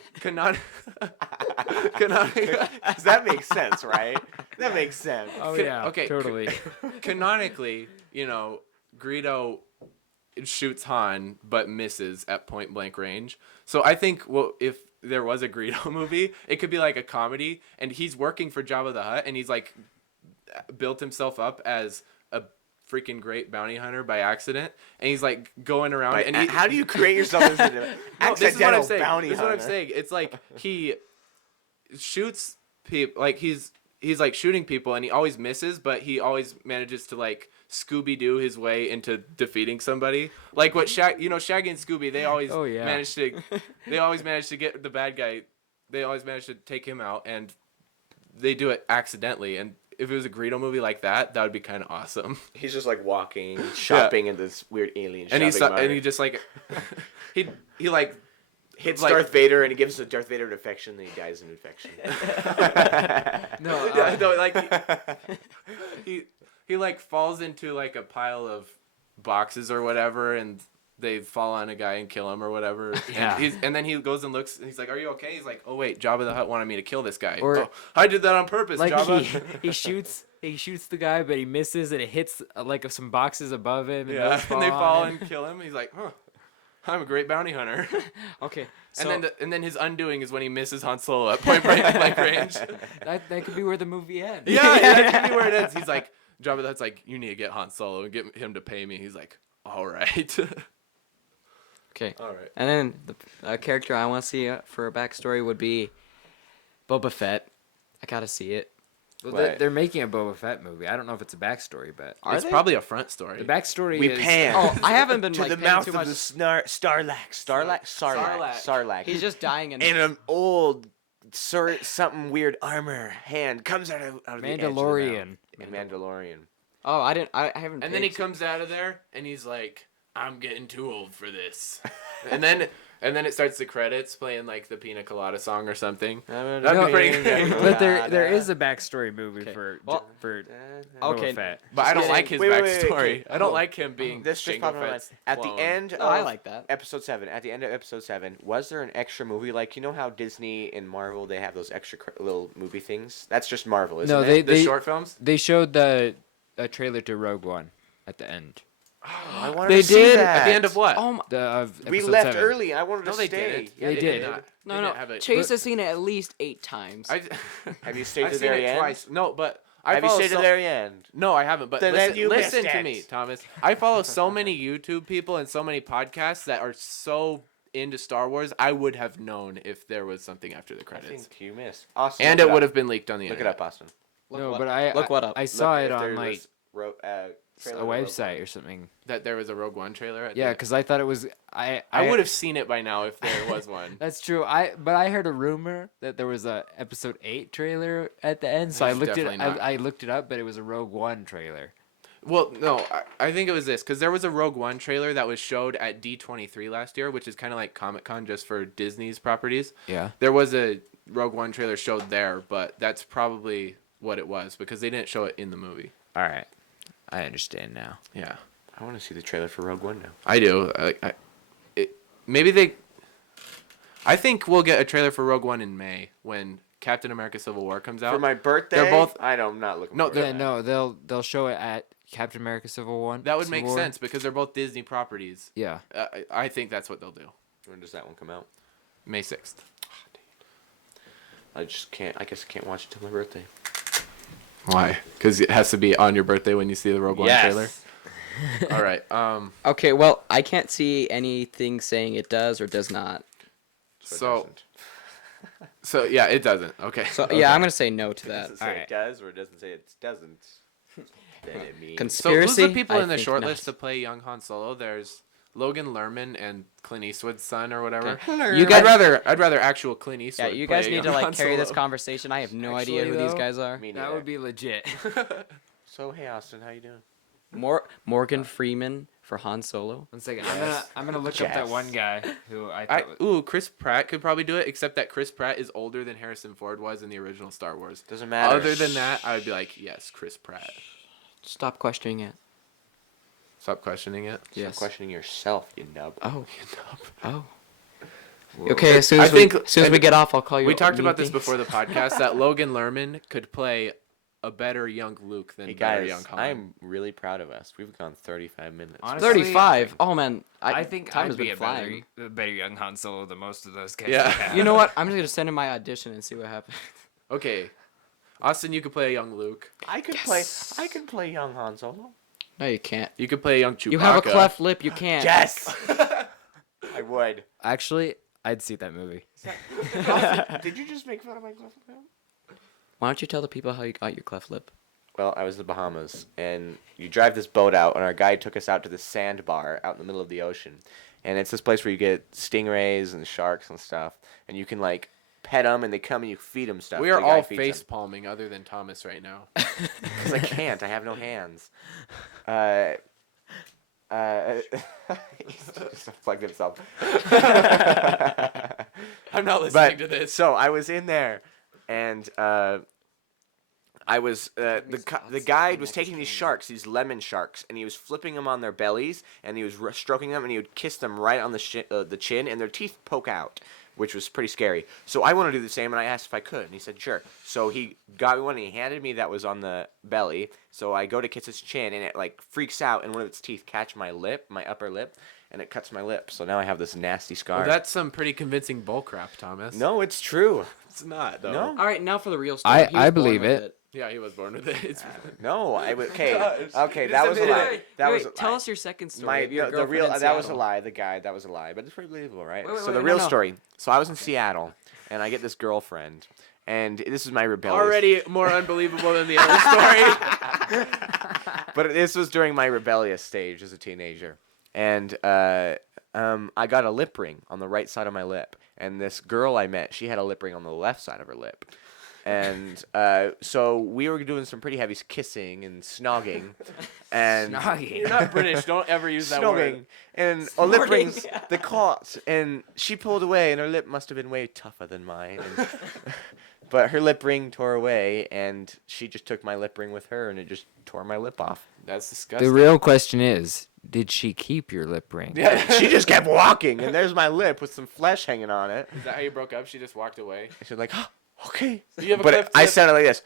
Does that make sense, right? That makes sense. Oh Can- yeah. okay, Totally. Canonically, you know, Greedo shoots Han but misses at point blank range. So I think if there was a Greedo movie, it could be like a comedy, and he's working for Jabba the Hutt, and he's like built himself up as a freaking great bounty hunter by accident, and he's like going around. Right, And he, how do you create yourself as an No, this is what I'm accidental saying. bounty This is what I'm hunter? saying. It's like he shoots people, like he's like shooting people, and he always misses, but he always manages to like Scooby Doo his way into defeating somebody. Like what Shaggy and Scooby, they always Oh, yeah. manage to get the bad guy. They always manage to take him out, and they do it accidentally. And if it was a Greedo movie like that, that would be kind of awesome. He's just like walking, shopping in this weird alien And shopping mart. he just like he like hits like- Darth Vader and he gives Darth Vader an infection, then he dies of infection. No. Yeah, no, like he like falls into like a pile of boxes or whatever, and they fall on a guy and kill him or whatever. Yeah. And then he goes and looks, and he's like, "Are you okay?" He's like, "Oh wait, Jabba the Hutt wanted me to kill this guy. Or- Oh, I did that on purpose, Like Jabba." he shoots the guy, but he misses, and it hits like some boxes above him. And Yeah, those and they on fall him. and kill him. He's like, "Huh, I'm a great bounty hunter." Okay. And then his undoing is when he misses Han Solo at point blank range. That could be where the movie ends. Yeah, that could be where it ends. He's like, Jabba the Hutt's like, "You need to get Han Solo and get him to pay me." He's like, "All right." Okay. All right. And then the character I want to see for a backstory would be Boba Fett. I gotta see it. Well, Right. they're making a Boba Fett movie. I don't know if it's a backstory, but Are It's they? probably a front story. the backstory We is pan Oh, I haven't been to like the paying mouth too of much. the Sarlacc. He's just dying and And an old something weird armor hand comes out of the edge of the mouth. Mandalorian. A Mandalorian. oh, I haven't. And then he paid- comes out of there and he's like, "I'm getting too old for this." and then it starts the credits playing like the Pina Colada song or something. That'd No, be pretty. but there is a backstory movie Okay. for Well, Boba okay. Fett. But I don't Just like his kidding. Wait, backstory. wait, I don't oh. like him being This just Jango popped in my mind. Fett's At the clone. end Oh, I of like that. episode 7, at the end of episode 7, was there an extra movie? Like, you know how Disney and Marvel, they have those extra little movie things? That's just Marvel, isn't No, it? The short films. They showed a trailer to Rogue One at the end. I wanted They to see did? that. At the end of what? Oh my. Of We episode left 7. early. I wanted No, to they stay. didn't. They did. not. No, They no. didn't have it. Chase has seen it at least 8 times. Have you stayed I've to the seen very it end? twice. No, but I Have you follow stayed to the very end? No, I haven't. But Then listen, you missed listen to it. me, Thomas. I follow so many YouTube people and so many podcasts that are so into Star Wars. I would have known if there was something after the I credits, think you missed. Austin, and look it would have been leaked on the Look it internet. up, Austin. No, but I Look what up. I saw Look it if on there like was a trailer to Rogue website One. or something. That there was a Rogue One trailer. Yeah, because I thought it was I would have seen it by now if there was one. That's true. But I heard a rumor that there was a episode 8 trailer at the end, so I There's looked it. definitely not. I looked it up, but it was a Rogue One trailer. Well, no, I think it was this because there was a Rogue One trailer that was showed at D23 last year, which is kind of like Comic-Con just for Disney's properties. Yeah. There was a Rogue One trailer showed there, but that's probably what it was because they didn't show it in the movie. All right, I understand now. Yeah, I want to see the trailer for Rogue One now. I do. I think we'll get a trailer for Rogue One in May when Captain America: Civil War comes out. For my birthday, They're both- I'm not looking No, forward to Yeah, that. no, they'll show it at Captain America Civil War. That would make Civil War? sense because they're both Disney properties. Yeah. I think that's what they'll do. When does that one come out? May 6th. I just can't. I guess I can't watch it till my birthday. Why? Because it has to be on your birthday when you see the Rogue One trailer. All right. Okay, well, I can't see anything saying it does or does not. So, So yeah, it doesn't. Okay. So Okay. yeah, I'm gonna say no to it that. doesn't say Alright. it does, or it doesn't say it doesn't. Then it means. So Conspiracy. who's the people I in the think short not. list to play young Han Solo? There's Logan Lerman and Clint Eastwood's son or whatever. Okay. You guys, I'd rather actual Clint Yeah, Eastwood. you play guys need to young like Han carry this Solo. conversation. I have no idea Actually, who these though, guys are. Me That neither. would be legit. So hey, Austin, how you doing? Morgan Freeman for Han Solo. One second. Yes. I'm gonna look up that Yes. one guy who I thought Chris Pratt could probably do it, except that Chris Pratt is older than Harrison Ford was in the original Star Wars. Doesn't matter. Other than that, I would be like, yes, Chris Pratt. Stop questioning it. Stop questioning it. Stop Yes. questioning yourself, you nub. Oh. Oh. Whoa. Okay, as soon I as think- we get off, I'll call you. We talked about this Meaty. before the podcast that Logan Lerman could play a better young Luke than Hey better guys, young Han. I'm really proud of us. We've gone 35 minutes. Honestly, 35. Oh man, I think time I'd has be been a flying. better young Han Solo than most of those guys. Yeah. we have. You know what? I'm just gonna send in my audition and see what happens. Okay, Austin, you could play a young Luke. I could Yes. play. I can play young Han Solo. No, you can't. You could play a young Chewbacca. You have a cleft lip. You can't. Yes. I would. Actually, I'd see that movie. Did you just make fun of my cleft lip? Why don't you tell the people how you got your cleft lip? Well, I was in the Bahamas, and you drive this boat out, and our guide took us out to this sandbar out in the middle of the ocean. And it's this place where you get stingrays and sharks and stuff, and you can, like, pet them, and they come and you feed them stuff. We are The guy all feeds face 'em. palming other than Thomas right now. Because I can't. I have no hands. He just unplugged himself. I'm not listening But to this. so I was in there, and I was the guide was taking these sharks, these lemon sharks, and he was flipping them on their bellies, and he was stroking them, and he would kiss them right on the chin, and their teeth poke out, which was pretty scary. So I want to do the same, and I asked if I could, and he said sure. So he got me one, and he handed me that was on the belly. So I go to kiss his chin, and it like freaks out, and one of its teeth catch my lip, my upper lip, and it cuts my lip. So now I have this nasty scar. Well, that's some pretty convincing bull crap, Thomas. No, it's true. it's not though. No. All right, now for the real story. I- He was I born believe with it. Yeah, he was born with it. It's No, I would. Okay, okay, Just that was a admit it. lie. That was a lie. Tell us your second story. My of your the girlfriend real in that was a Seattle. lie. The guy that was a lie, but it's pretty believable, right? Wait, so wait, the no, real no. story. So I was in Seattle, and I get this girlfriend, and this is my rebellious. already more unbelievable than the other story. But this was during my rebellious stage as a teenager, and I got a lip ring on the right side of my lip, and this girl I met, she had a lip ring on the left side of her lip. And so we were doing some pretty heavy kissing and snogging, and You're not British. Don't ever use that word. snogging, and a lip Snorting. rings the caught, and she pulled away, and her lip must have been way tougher than mine. And, but her lip ring tore away, and she just took my lip ring with her, and it just tore my lip off. That's disgusting. The real question is, did she keep your lip ring? Yeah. She just kept walking, and there's my lip with some flesh hanging on it. Is that how you broke up? She just walked away. And she's like, oh, okay. You have a But cleft I lip? sounded like this.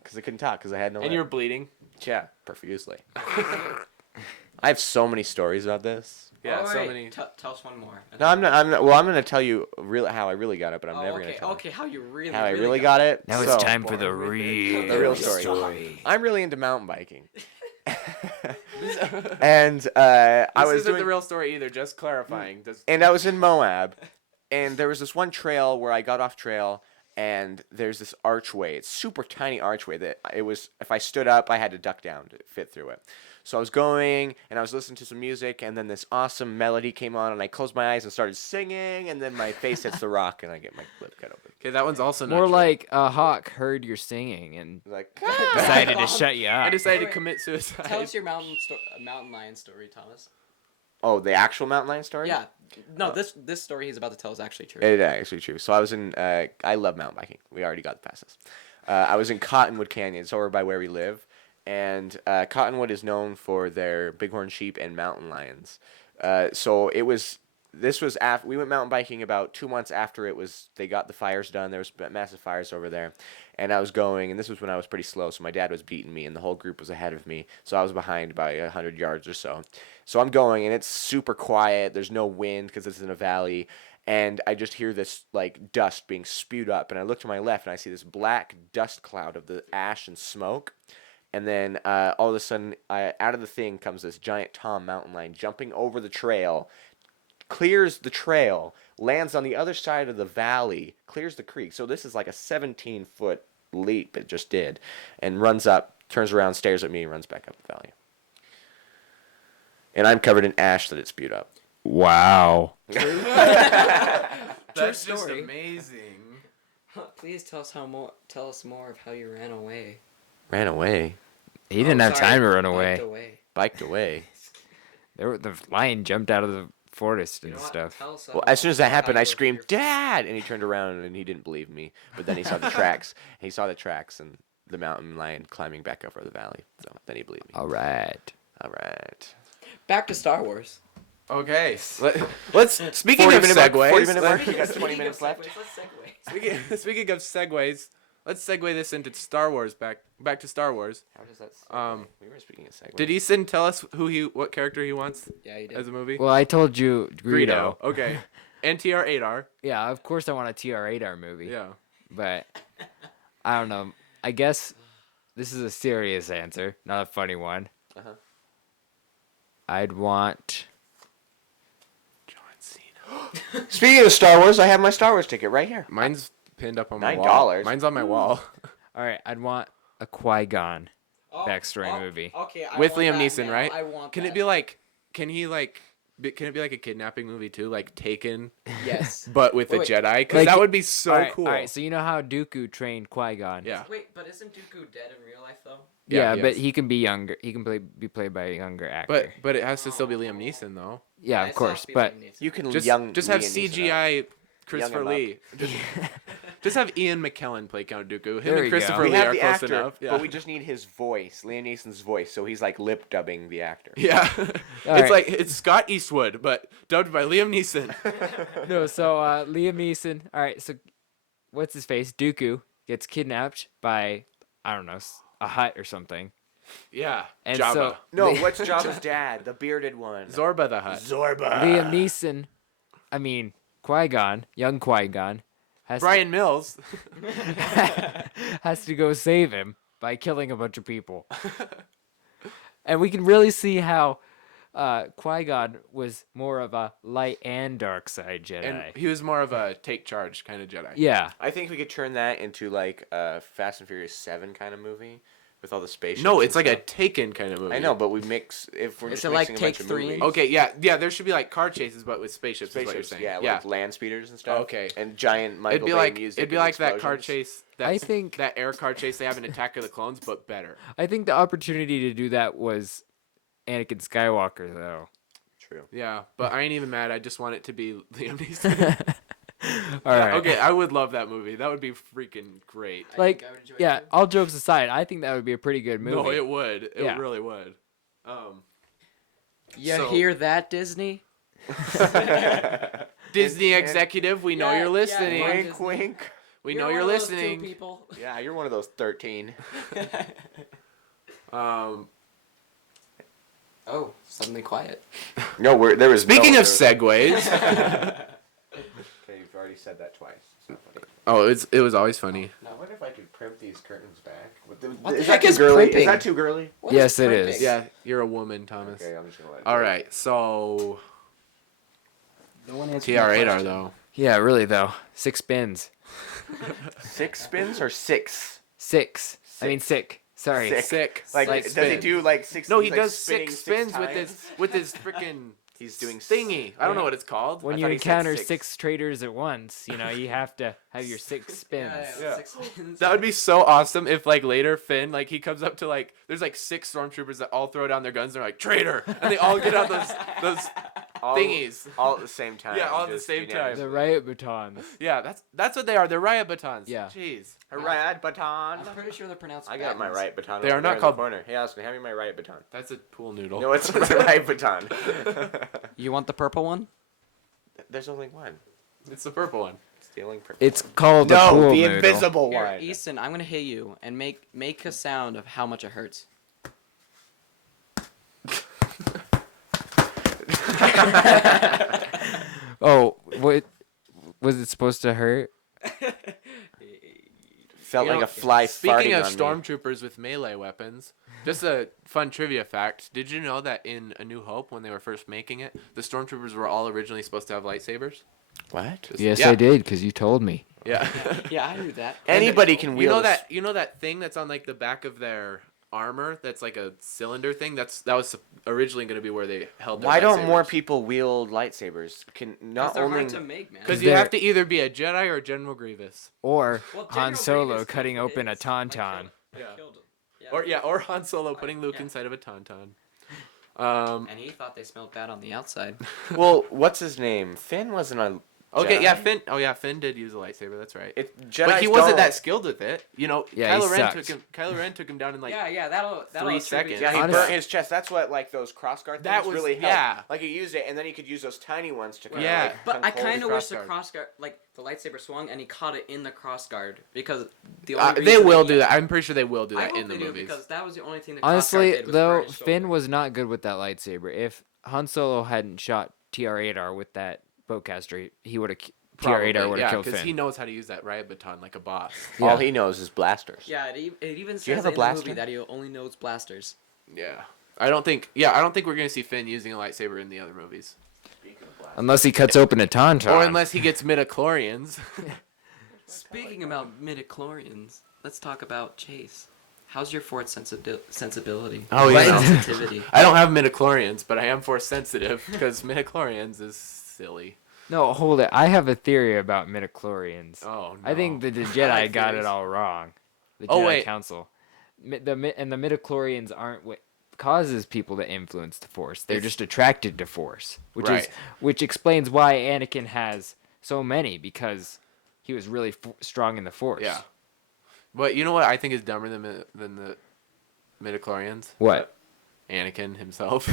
Because I couldn't talk, because I had no And lip. you were bleeding. Yeah, profusely. I have so many stories about this. Yeah, All so right, many. Tell us one more. No, I'm not. Well, I'm gonna tell you how I really got it, but I'm never okay, gonna tell okay, how you really, how I really got it. Now So, it's time for the real, The real story. story. I'm really into mountain biking, and I This was isn't doing, the real story either. Just clarifying. and I was in Moab, and there was this one trail where I got off trail, and there's this archway. It's super tiny archway that it was. If I stood up, I had to duck down to fit through it. So I was going, and I was listening to some music, and then this awesome melody came on, and I closed my eyes and started singing, and then my face hits the rock, and I get my lip cut open. Okay, that one's also not More true. like a hawk heard your singing and Like, decided to shut you I up. decided to Wait, commit suicide. Tell us your mountain lion story, Thomas. oh, the actual mountain lion story? Yeah. No, this story he's about to tell is actually true. It is actually true. So I was in. I love mountain biking. We already got past this. I was in Cottonwood Canyon. It's over by where we live, and Cottonwood is known for their bighorn sheep and mountain lions. So it was this was after we went mountain biking about 2 months after they got the fires done. There was massive fires over there, and I was going, and this was when I was pretty slow. So my dad was beating me, and the whole group was ahead of me. So I was behind by 100 yards or so. So I'm going, and it's super quiet. There's no wind because it's in a valley. And I just hear this like dust being spewed up, and I look to my left, and I see this black dust cloud of the ash and smoke. And then all of a sudden, out of the thing comes this giant tom mountain lion jumping over the trail, clears the trail, lands on the other side of the valley, clears the creek. So this is like a 17-foot leap it just did, and runs up, turns around, stares at me, and runs back up the valley. And I'm covered in ash that it spewed up. Wow. That's just story. amazing. Please tell us more of how you ran away. Ran away. He didn't have time to run Biked away. Biked away. The lion jumped out of the forest and stuff. Well, as soon as that happened, I screamed, "Dad!" And he turned around and he didn't believe me. But then he saw the tracks. He saw the tracks and the mountain lion climbing back over the valley. So then he believed me. All right. All right. Back to Star Wars. Okay. Let's speaking of 40-minute segues. 40-minute mark. We got 20 minutes left. Speaking of segues, let's segue this into Star Wars. Back to Star Wars. How does that we were speaking of segues. Did Easton tell us what character he wants Yeah, you did. as a movie? Well, I told you Greedo. Okay. And TR-8R. Yeah, of course I want a TR-8R movie. Yeah. But I don't know. I guess this is a serious answer, not a funny one. Uh-huh. I'd want. John Cena. Speaking of Star Wars, I have my Star Wars ticket right here. Mine's pinned up on my $9. wall. Mine's on my wall. All right, I'd want a Qui-Gon backstory movie. Okay, With Liam Neeson, right? I want Can that. it be like? Can it be like a kidnapping movie too, like Taken, Yes. but with a Wait, Jedi? Because like- that would be so all right, cool. All right, so you know how Dooku trained Qui-Gon? Yeah. Wait, but isn't Dooku dead in real life though? Yeah, he but is. he can be younger. He can be played by a younger actor. But it has to still be Liam Neeson though. yeah, of course. But You can Just young just have Liam Neeson CGI Christopher him up. Lee. Just have Ian McKellen play Count Dooku. Him There and you go. Christopher We Lee have are the close actor, enough. Yeah. but we just need his voice, Liam Neeson's voice, so he's like lip dubbing the actor. Yeah. All It's right. like it's Scott Eastwood, but dubbed by Liam Neeson. no, so Liam Neeson. All right, so what's his face? Dooku gets kidnapped by I don't know a hut or something. Yeah. And Jabba. so No, what's Jabba's dad? The bearded one. Zorba the Hutt. Zorba. Liam Neeson, I mean Qui-Gon, young Qui-Gon, has Brian Mills. has to go save him by killing a bunch of people. And we can really see how Qui-Gon was more of a light and dark side Jedi. And he was more of a take charge kind of Jedi. Yeah. I think we could turn that into like a Fast and Furious 7 kind of movie with all the spaceships. No, and it's like a stuff. Taken kind of movie. I know, but we mix if we're Is just it like mixing a bunch Take of 3? movies. Okay, yeah. There should be like car chases, but with spaceships. Is what you're Spaceships, saying. yeah, yeah. like land speeders and stuff. Okay. And giant Michael It'd be Bay like music. it'd be and like that car explosions. chase. I think- that air car chase they have in Attack of the Clones, but better. I think the opportunity to do that was Anakin Skywalker, though. True. Yeah, but I ain't even mad. I just want it to be Liam Neeson. All right. Okay, I would love that movie. That would be freaking great. Like, I would enjoy it yeah, too. all jokes aside, I think that would be a pretty good movie. No, it would. It Yeah. really would. You So- hear that, Disney? Disney executive, we know Yeah, you're yeah, listening. yeah. Wink, wink. We You're know one you're of those two listening. people. Yeah, you're one of those 13. Oh, suddenly quiet. No, there was. Speaking no, of there segues, was- okay, you've already said that twice. It's not funny. oh, it was always funny. Now, I wonder if I could primp these curtains back. What the is heck that too is girly? primping? Is that too girly? What Yes, it primping? is. Yeah, you're a woman, Thomas. Okay, I'm just gonna let it All go. right, so No one answered my TR-8R question. though. Yeah, really, though. 6 spins. 6 spins or 6? 6. I mean, sick. Sorry. Sick. Sick. Like, Like does spin. he do like 6? No, he he's, like, does spinning 6 spins with times? his freaking He's doing thingy. I don't know what it's called. When I you thought he said encounter 6. 6 traders at once, you know, you have to have your 6 spins. Yeah. 6 spins. That would be so awesome if like later Finn like he comes up to like there's like 6 stormtroopers that all throw down their guns. They're like traitor, and they all get out those All- thingies. all at the same time. Yeah, all at the just same time. unanimous. The riot batons. Yeah, that's what they are. They're riot batons. Yeah. Jeez. A riot baton. I'm pretty sure they're pronounced I got my backwards. riot baton. They over are there not in called- the corner. Hey, Austin, hand me my riot baton. That's a pool noodle. No, it's my riot baton. You want the purple one? There's only one. It's the purple one. Stealing purple. It's called a no, pool the noodle. invisible Here, one. Easton, I'm gonna hit you and make a sound of how much it hurts. Oh, what was it supposed to hurt? Felt You like know, a fly Speaking farting of on me. stormtroopers with melee weapons, just a fun trivia fact. Did you know that in A New Hope, when they were first making it, the stormtroopers were all originally supposed to have lightsabers? What? Just- Yes, yeah. I did, because you told me. Yeah. Yeah, I knew that. Anybody can wield. You know that thing that's on like the back of their armor that's like a cylinder thing? That was originally going to be where they held their Why don't more lightsabers. people wield lightsabers? Can not They're only hard to make, man. Because you They're- have to either be a Jedi or General Grievous. Or Well, Han General Solo Grievous cutting killed open a his, tauntaun. Yeah. Killed him. Or Han Solo putting Luke yeah. inside of a tauntaun. And he thought they smelled bad on the outside. well, what's his name? Finn wasn't a. Okay, Jedi? yeah, Finn. Oh yeah, Finn did use a lightsaber. That's right. Jedi But he wasn't that skilled with it. You know, Yeah, he Kylo Ren took him down in like. yeah, that'll 3 attribute seconds. Yeah, he Honestly- burnt his chest. That's what like those crossguard things That was- really helped. yeah. Like he used it, and then he could use those tiny ones to. Kinda, Yeah. like, But I hold kind of wish the crossguard. crossguard, like the lightsaber swung and he caught it in the crossguard because the They reason will he- do that. I'm pretty sure they will do I that hope in the they do movies. because that was the only thing the Honestly, crossguard did was though, burn his Finn shoulder. was not good with that lightsaber. If Han Solo hadn't shot TR-8R with that bowcaster, he would have TR-8R would have killed because Finn. he knows how to use that riot baton like a boss. All Yeah. he knows is blasters. Yeah, it even you says have a in the blaster? movie that he only knows blasters. Yeah. I don't think we're gonna see Finn using a lightsaber in the other movies, Unless he cuts open a tauntaun. or unless he gets midichlorians. Speaking about midichlorians, let's talk about Chase. How's your force sensibility? Oh, yeah. Sensitivity. I don't have midichlorians, but I am force sensitive because midichlorians is silly. No, hold it. I have a theory about midichlorians. Oh no. I think the I Jedi like got theories. it all wrong. The Oh, Jedi wait. Council. The midichlorians aren't what causes people to influence the Force. They're It's- just attracted to Force, Right. which explains why Anakin has so many, because he was really strong in the Force. Yeah. But you know what I think is dumber than the midichlorians? What? Anakin himself.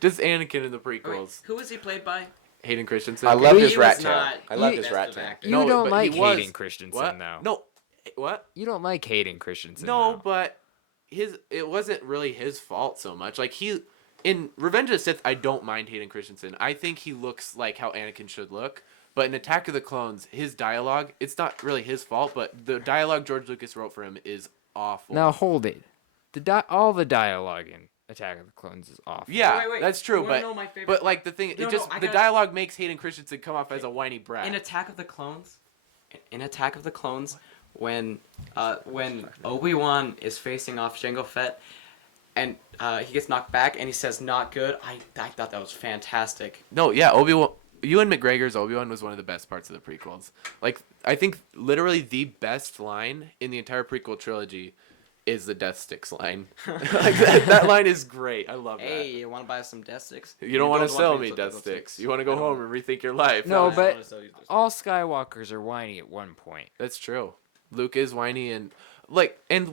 Just Anakin in the Wait, prequels. who was he played by? Hayden Christensen. I love He his was rat tail. not I love the his best rat of tail. actors. You No, don't but he like was- Hayden Christensen, What? though. No. What? You don't like Hayden Christensen, No, though. but it wasn't really his fault so much. Like in Revenge of the Sith, I don't mind Hayden Christensen. I think he looks like how Anakin should look. But in Attack of the Clones, his dialogue, it's not really his fault, but the dialogue George Lucas wrote for him is awful. Now, hold it. All the dialogue in Attack of the Clones is awful. Yeah, Wait, that's you true, wanna but know my favorite but part? like the thing, No, it just no, I the gotta- dialogue makes Hayden Christensen come off as a whiny brat. In Attack of the Clones, when Obi-Wan is facing off Jango Fett, and he gets knocked back, and he says "not good," I thought that was fantastic. No, yeah, Obi-Wan. Ewan McGregor's Obi-Wan was one of the best parts of the prequels. Like, I think literally the best line in the entire prequel trilogy is the Death Sticks line. Like that line is great. I love Hey, you want to buy some death sticks? that. You don't want to both sell want me some Death Sticks. You want to I go don't home and rethink your life. No, I but wanna sell you those all Skywalkers are whiny at one point. That's true. Luke is whiny and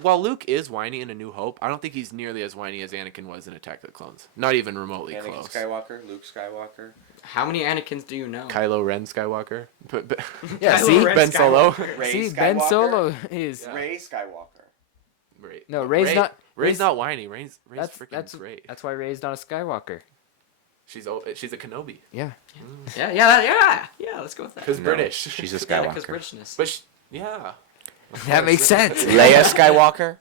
while Luke is whiny in A New Hope, I don't think he's nearly as whiny as Anakin was in Attack of the Clones. Not even remotely Anakin close. Skywalker, Luke Skywalker. How many Anakins do you know? Kylo Ren Skywalker. Yeah, Kylo see? Ren Ben Solo. Skywalker. Rey See, Ben Skywalker? Solo is... Ray Skywalker. Ray. No, Rey's not... Rey's not whiny. Rey's freaking That's great. That's why Rey's not a Skywalker. She's a Kenobi. Yeah. Yeah. Let's go with that. Because No, British. She's a Yeah, because Skywalker. Britishness. But yeah. That makes sense. Leia Skywalker.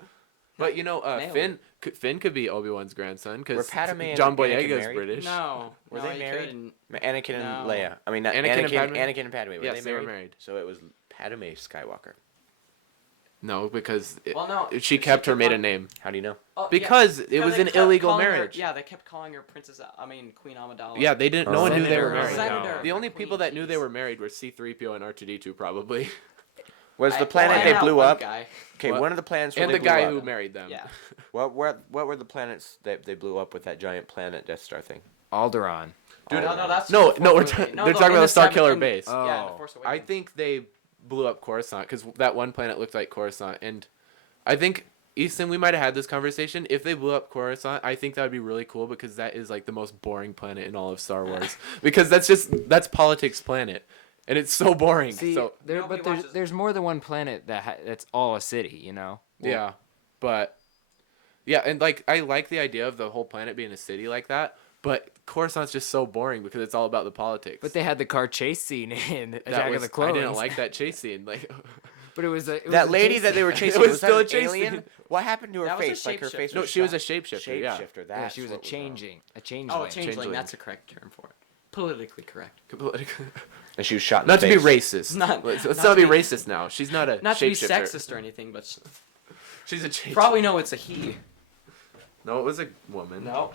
But you know, Nailed Finn could be Obi-Wan's grandson Were because Padme and John Anakin Boyega is married? British. No, Were no, they you married? couldn't. Anakin and No. Leia. I mean, not Anakin and Padme? Anakin and Padme. Were Yes, they they were married? married. So it was Padme Skywalker. No, because Well, no, she she kept her kept maiden on- name. How do you know? Oh, Because it was they an kept illegal calling her- marriage. yeah, they kept calling her Queen Amidala. Yeah, they didn't. No one knew they were Senator. married. Senator. The only Queen, people that knew they jeez. were married were C-3PO and R2-D2 probably, Was the I planet they know blew one up? guy. Okay, What? one of the planets where and they the blew guy up. who married them. Yeah. What were the planets that they blew up with that giant planet Death Star thing? Alderaan. Dude, no, that's no, the no, Force they're Awakens. talking in about the Star seven- Killer in- base. Yeah, in Oh. the Force I Awakens. think they blew up Coruscant because that one planet looked like Coruscant, and I think Easton, we might have had this conversation. If they blew up Coruscant, I think that would be really cool because that is like the most boring planet in all of Star Wars. Because that's politics planet, and it's so boring. See, so there's more than one planet that's all a city, you know. yeah, but yeah, and like I like the idea of the whole planet being a city like that. But Coruscant's just so boring because it's all about the politics. But they had the car chase scene in Attack of the Clones. I didn't like that chase scene. Like, but it was that lady that they were chasing. was Was still that a an chase alien? scene. What happened to her That was a face? Like her face. no, was she was a shot. shapeshifter. Yeah, Shapeshifter. yeah, That's she was a what was wrong. changeling. Oh, changeling. Changeling. That's the correct term for it. Politically correct. And she was shot in Not the to be face. racist. Not- Let's not not to be be- racist now. She's not a Not to be shapeshifter. sexist or anything, but She's a change. probably know it's a he. No, it was a woman. No,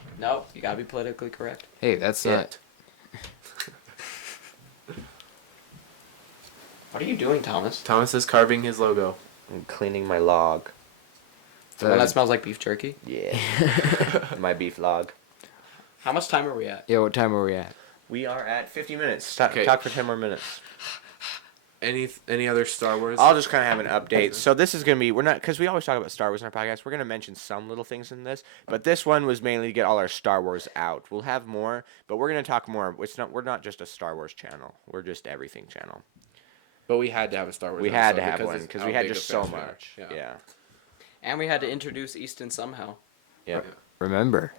you gotta be politically correct. Hey, that's not. What are you doing, Thomas? Thomas is carving his logo. I'm cleaning my log. The one that smells like beef jerky. Yeah. My beef log. How much time are we at? Yeah, what time are we at? We are at 50 minutes. Talk, Okay. talk for 10 more minutes. Any other Star Wars? I'll just kind of have an update. So this is going to be, we're not, because we always talk about Star Wars in our podcast. We're going to mention some little things in this, but this one was mainly to get all our Star Wars out. We'll have more, but we're going to talk more. We're not just a Star Wars channel. We're just everything channel. But we had to have a Star Wars. We had to episode have one it's because how we had big just of so fans we are. much. Yeah. And we had to introduce Easton somehow. Yeah. Remember,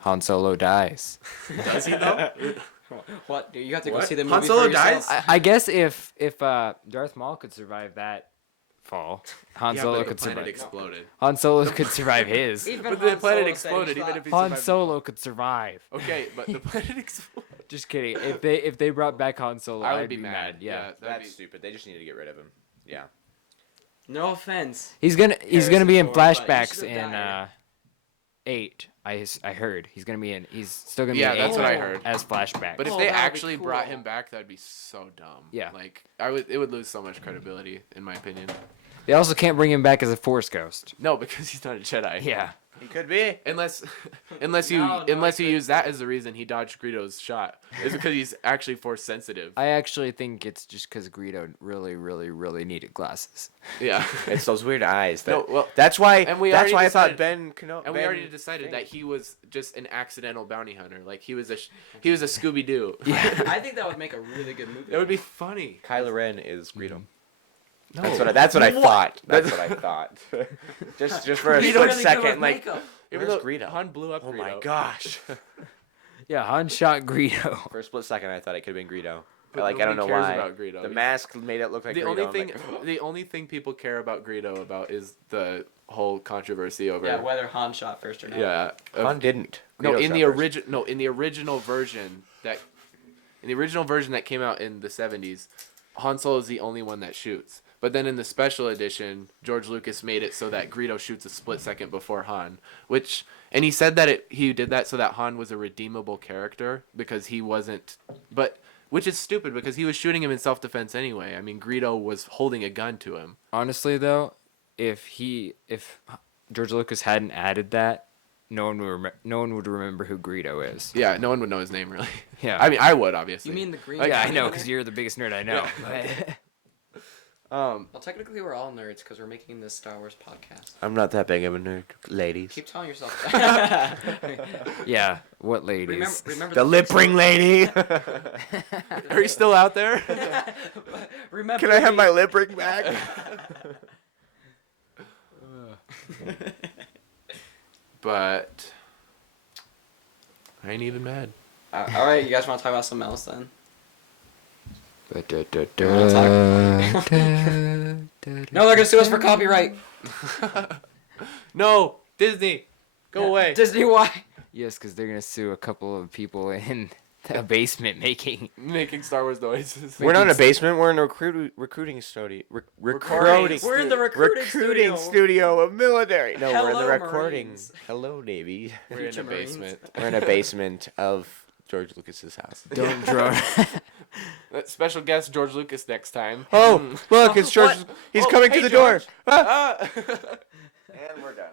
Han Solo dies. Does he though? What? You have to go What? see the movie Han Solo for yourself? dies? I guess if Darth Maul could survive that fall, Han Yeah, Solo but the could planet survive. exploded. Han Solo could survive his. Even But Han the planet Solo said exploded. he Even thought- if he Han survived. Solo could survive. Okay, but the planet exploded. Just kidding. If they brought back Han Solo, I would I'd be mad. Yeah. that'd That's be- stupid. They just need to get rid of him. Yeah. No offense. He's gonna be in Harrison Ford, but he flashbacks should've in died. 8. I heard he's gonna be in. He's still gonna be Yeah, in that's 8 what I heard. as flashbacks. But if Oh, they that would be actually brought cool. him back, that'd be so dumb. Yeah. Like it would lose so much credibility, in my opinion. they also can't bring him back as a Force ghost. No, because he's not a Jedi. Yeah. He could be. Unless you No, unless you I use that as the reason he dodged Greedo's shot, is because he's actually Force sensitive. I actually think it's just because Greedo really, really, really needed glasses. Yeah. It's those weird eyes. That, No, well, that's why. and we That's already why I thought decided- Ben. And we already decided that he was just an accidental bounty hunter. Like he was a Scooby Doo. Yeah. I think that would make a really good movie. That would be funny. Kylo Ren is Greedo. No. That's what I thought. That's what I thought. just for a Greedo split really second, like, Even where's though Greedo? Han blew up Oh Greedo. my gosh. Yeah, Han shot Greedo. For a split second, I thought it could have been Greedo. But Like I don't know nobody why. cares about Greedo. The mask made it look like The Greedo. only I'm thing, like, the only thing people care about Greedo about is the whole controversy over. Yeah, whether Han shot first or not. Yeah. Han didn't. No, Greedo in shot the first. original, in the original version that came out in the 70s, Han Solo is the only one that shoots. But then in the special edition, George Lucas made it so that Greedo shoots a split second before Han, and he said that he did that so that Han was a redeemable character because he wasn't, which is stupid because he was shooting him in self-defense anyway. I mean, Greedo was holding a gun to him. Honestly, though, if George Lucas hadn't added that, no one would remember who Greedo is. Yeah, no one would know his name really. Yeah. I mean, I would obviously. You mean the green? Like, Yeah, I guy? know, because you're the biggest nerd I know. Um, Well, technically, we're all nerds because we're making this Star Wars podcast. I'm not that big of a nerd, ladies. Keep telling yourself that. Yeah, what ladies? remember The lip first ring lady. are you still out there? remember Can I have the- my lip ring back? But I ain't even mad. all right, you guys want to talk about something else then? No, they're gonna sue us for copyright. No, Disney, go away. Disney, why? Yes, because they're gonna sue a couple of people in a basement making. Making Star Wars noises. We're not in a basement. We're in a recruiting studio. Recruiting. We're in the recruiting studio of military. No, we're in the Hello, recording. Marines. Hello, Navy. We're in a Future Marines. basement. We're in a basement of George Lucas's house. Don't draw. Special guest George Lucas next time. Oh, look, it's George. What? He's Oh, coming hey, to the door. George. Ah. Ah. And we're done.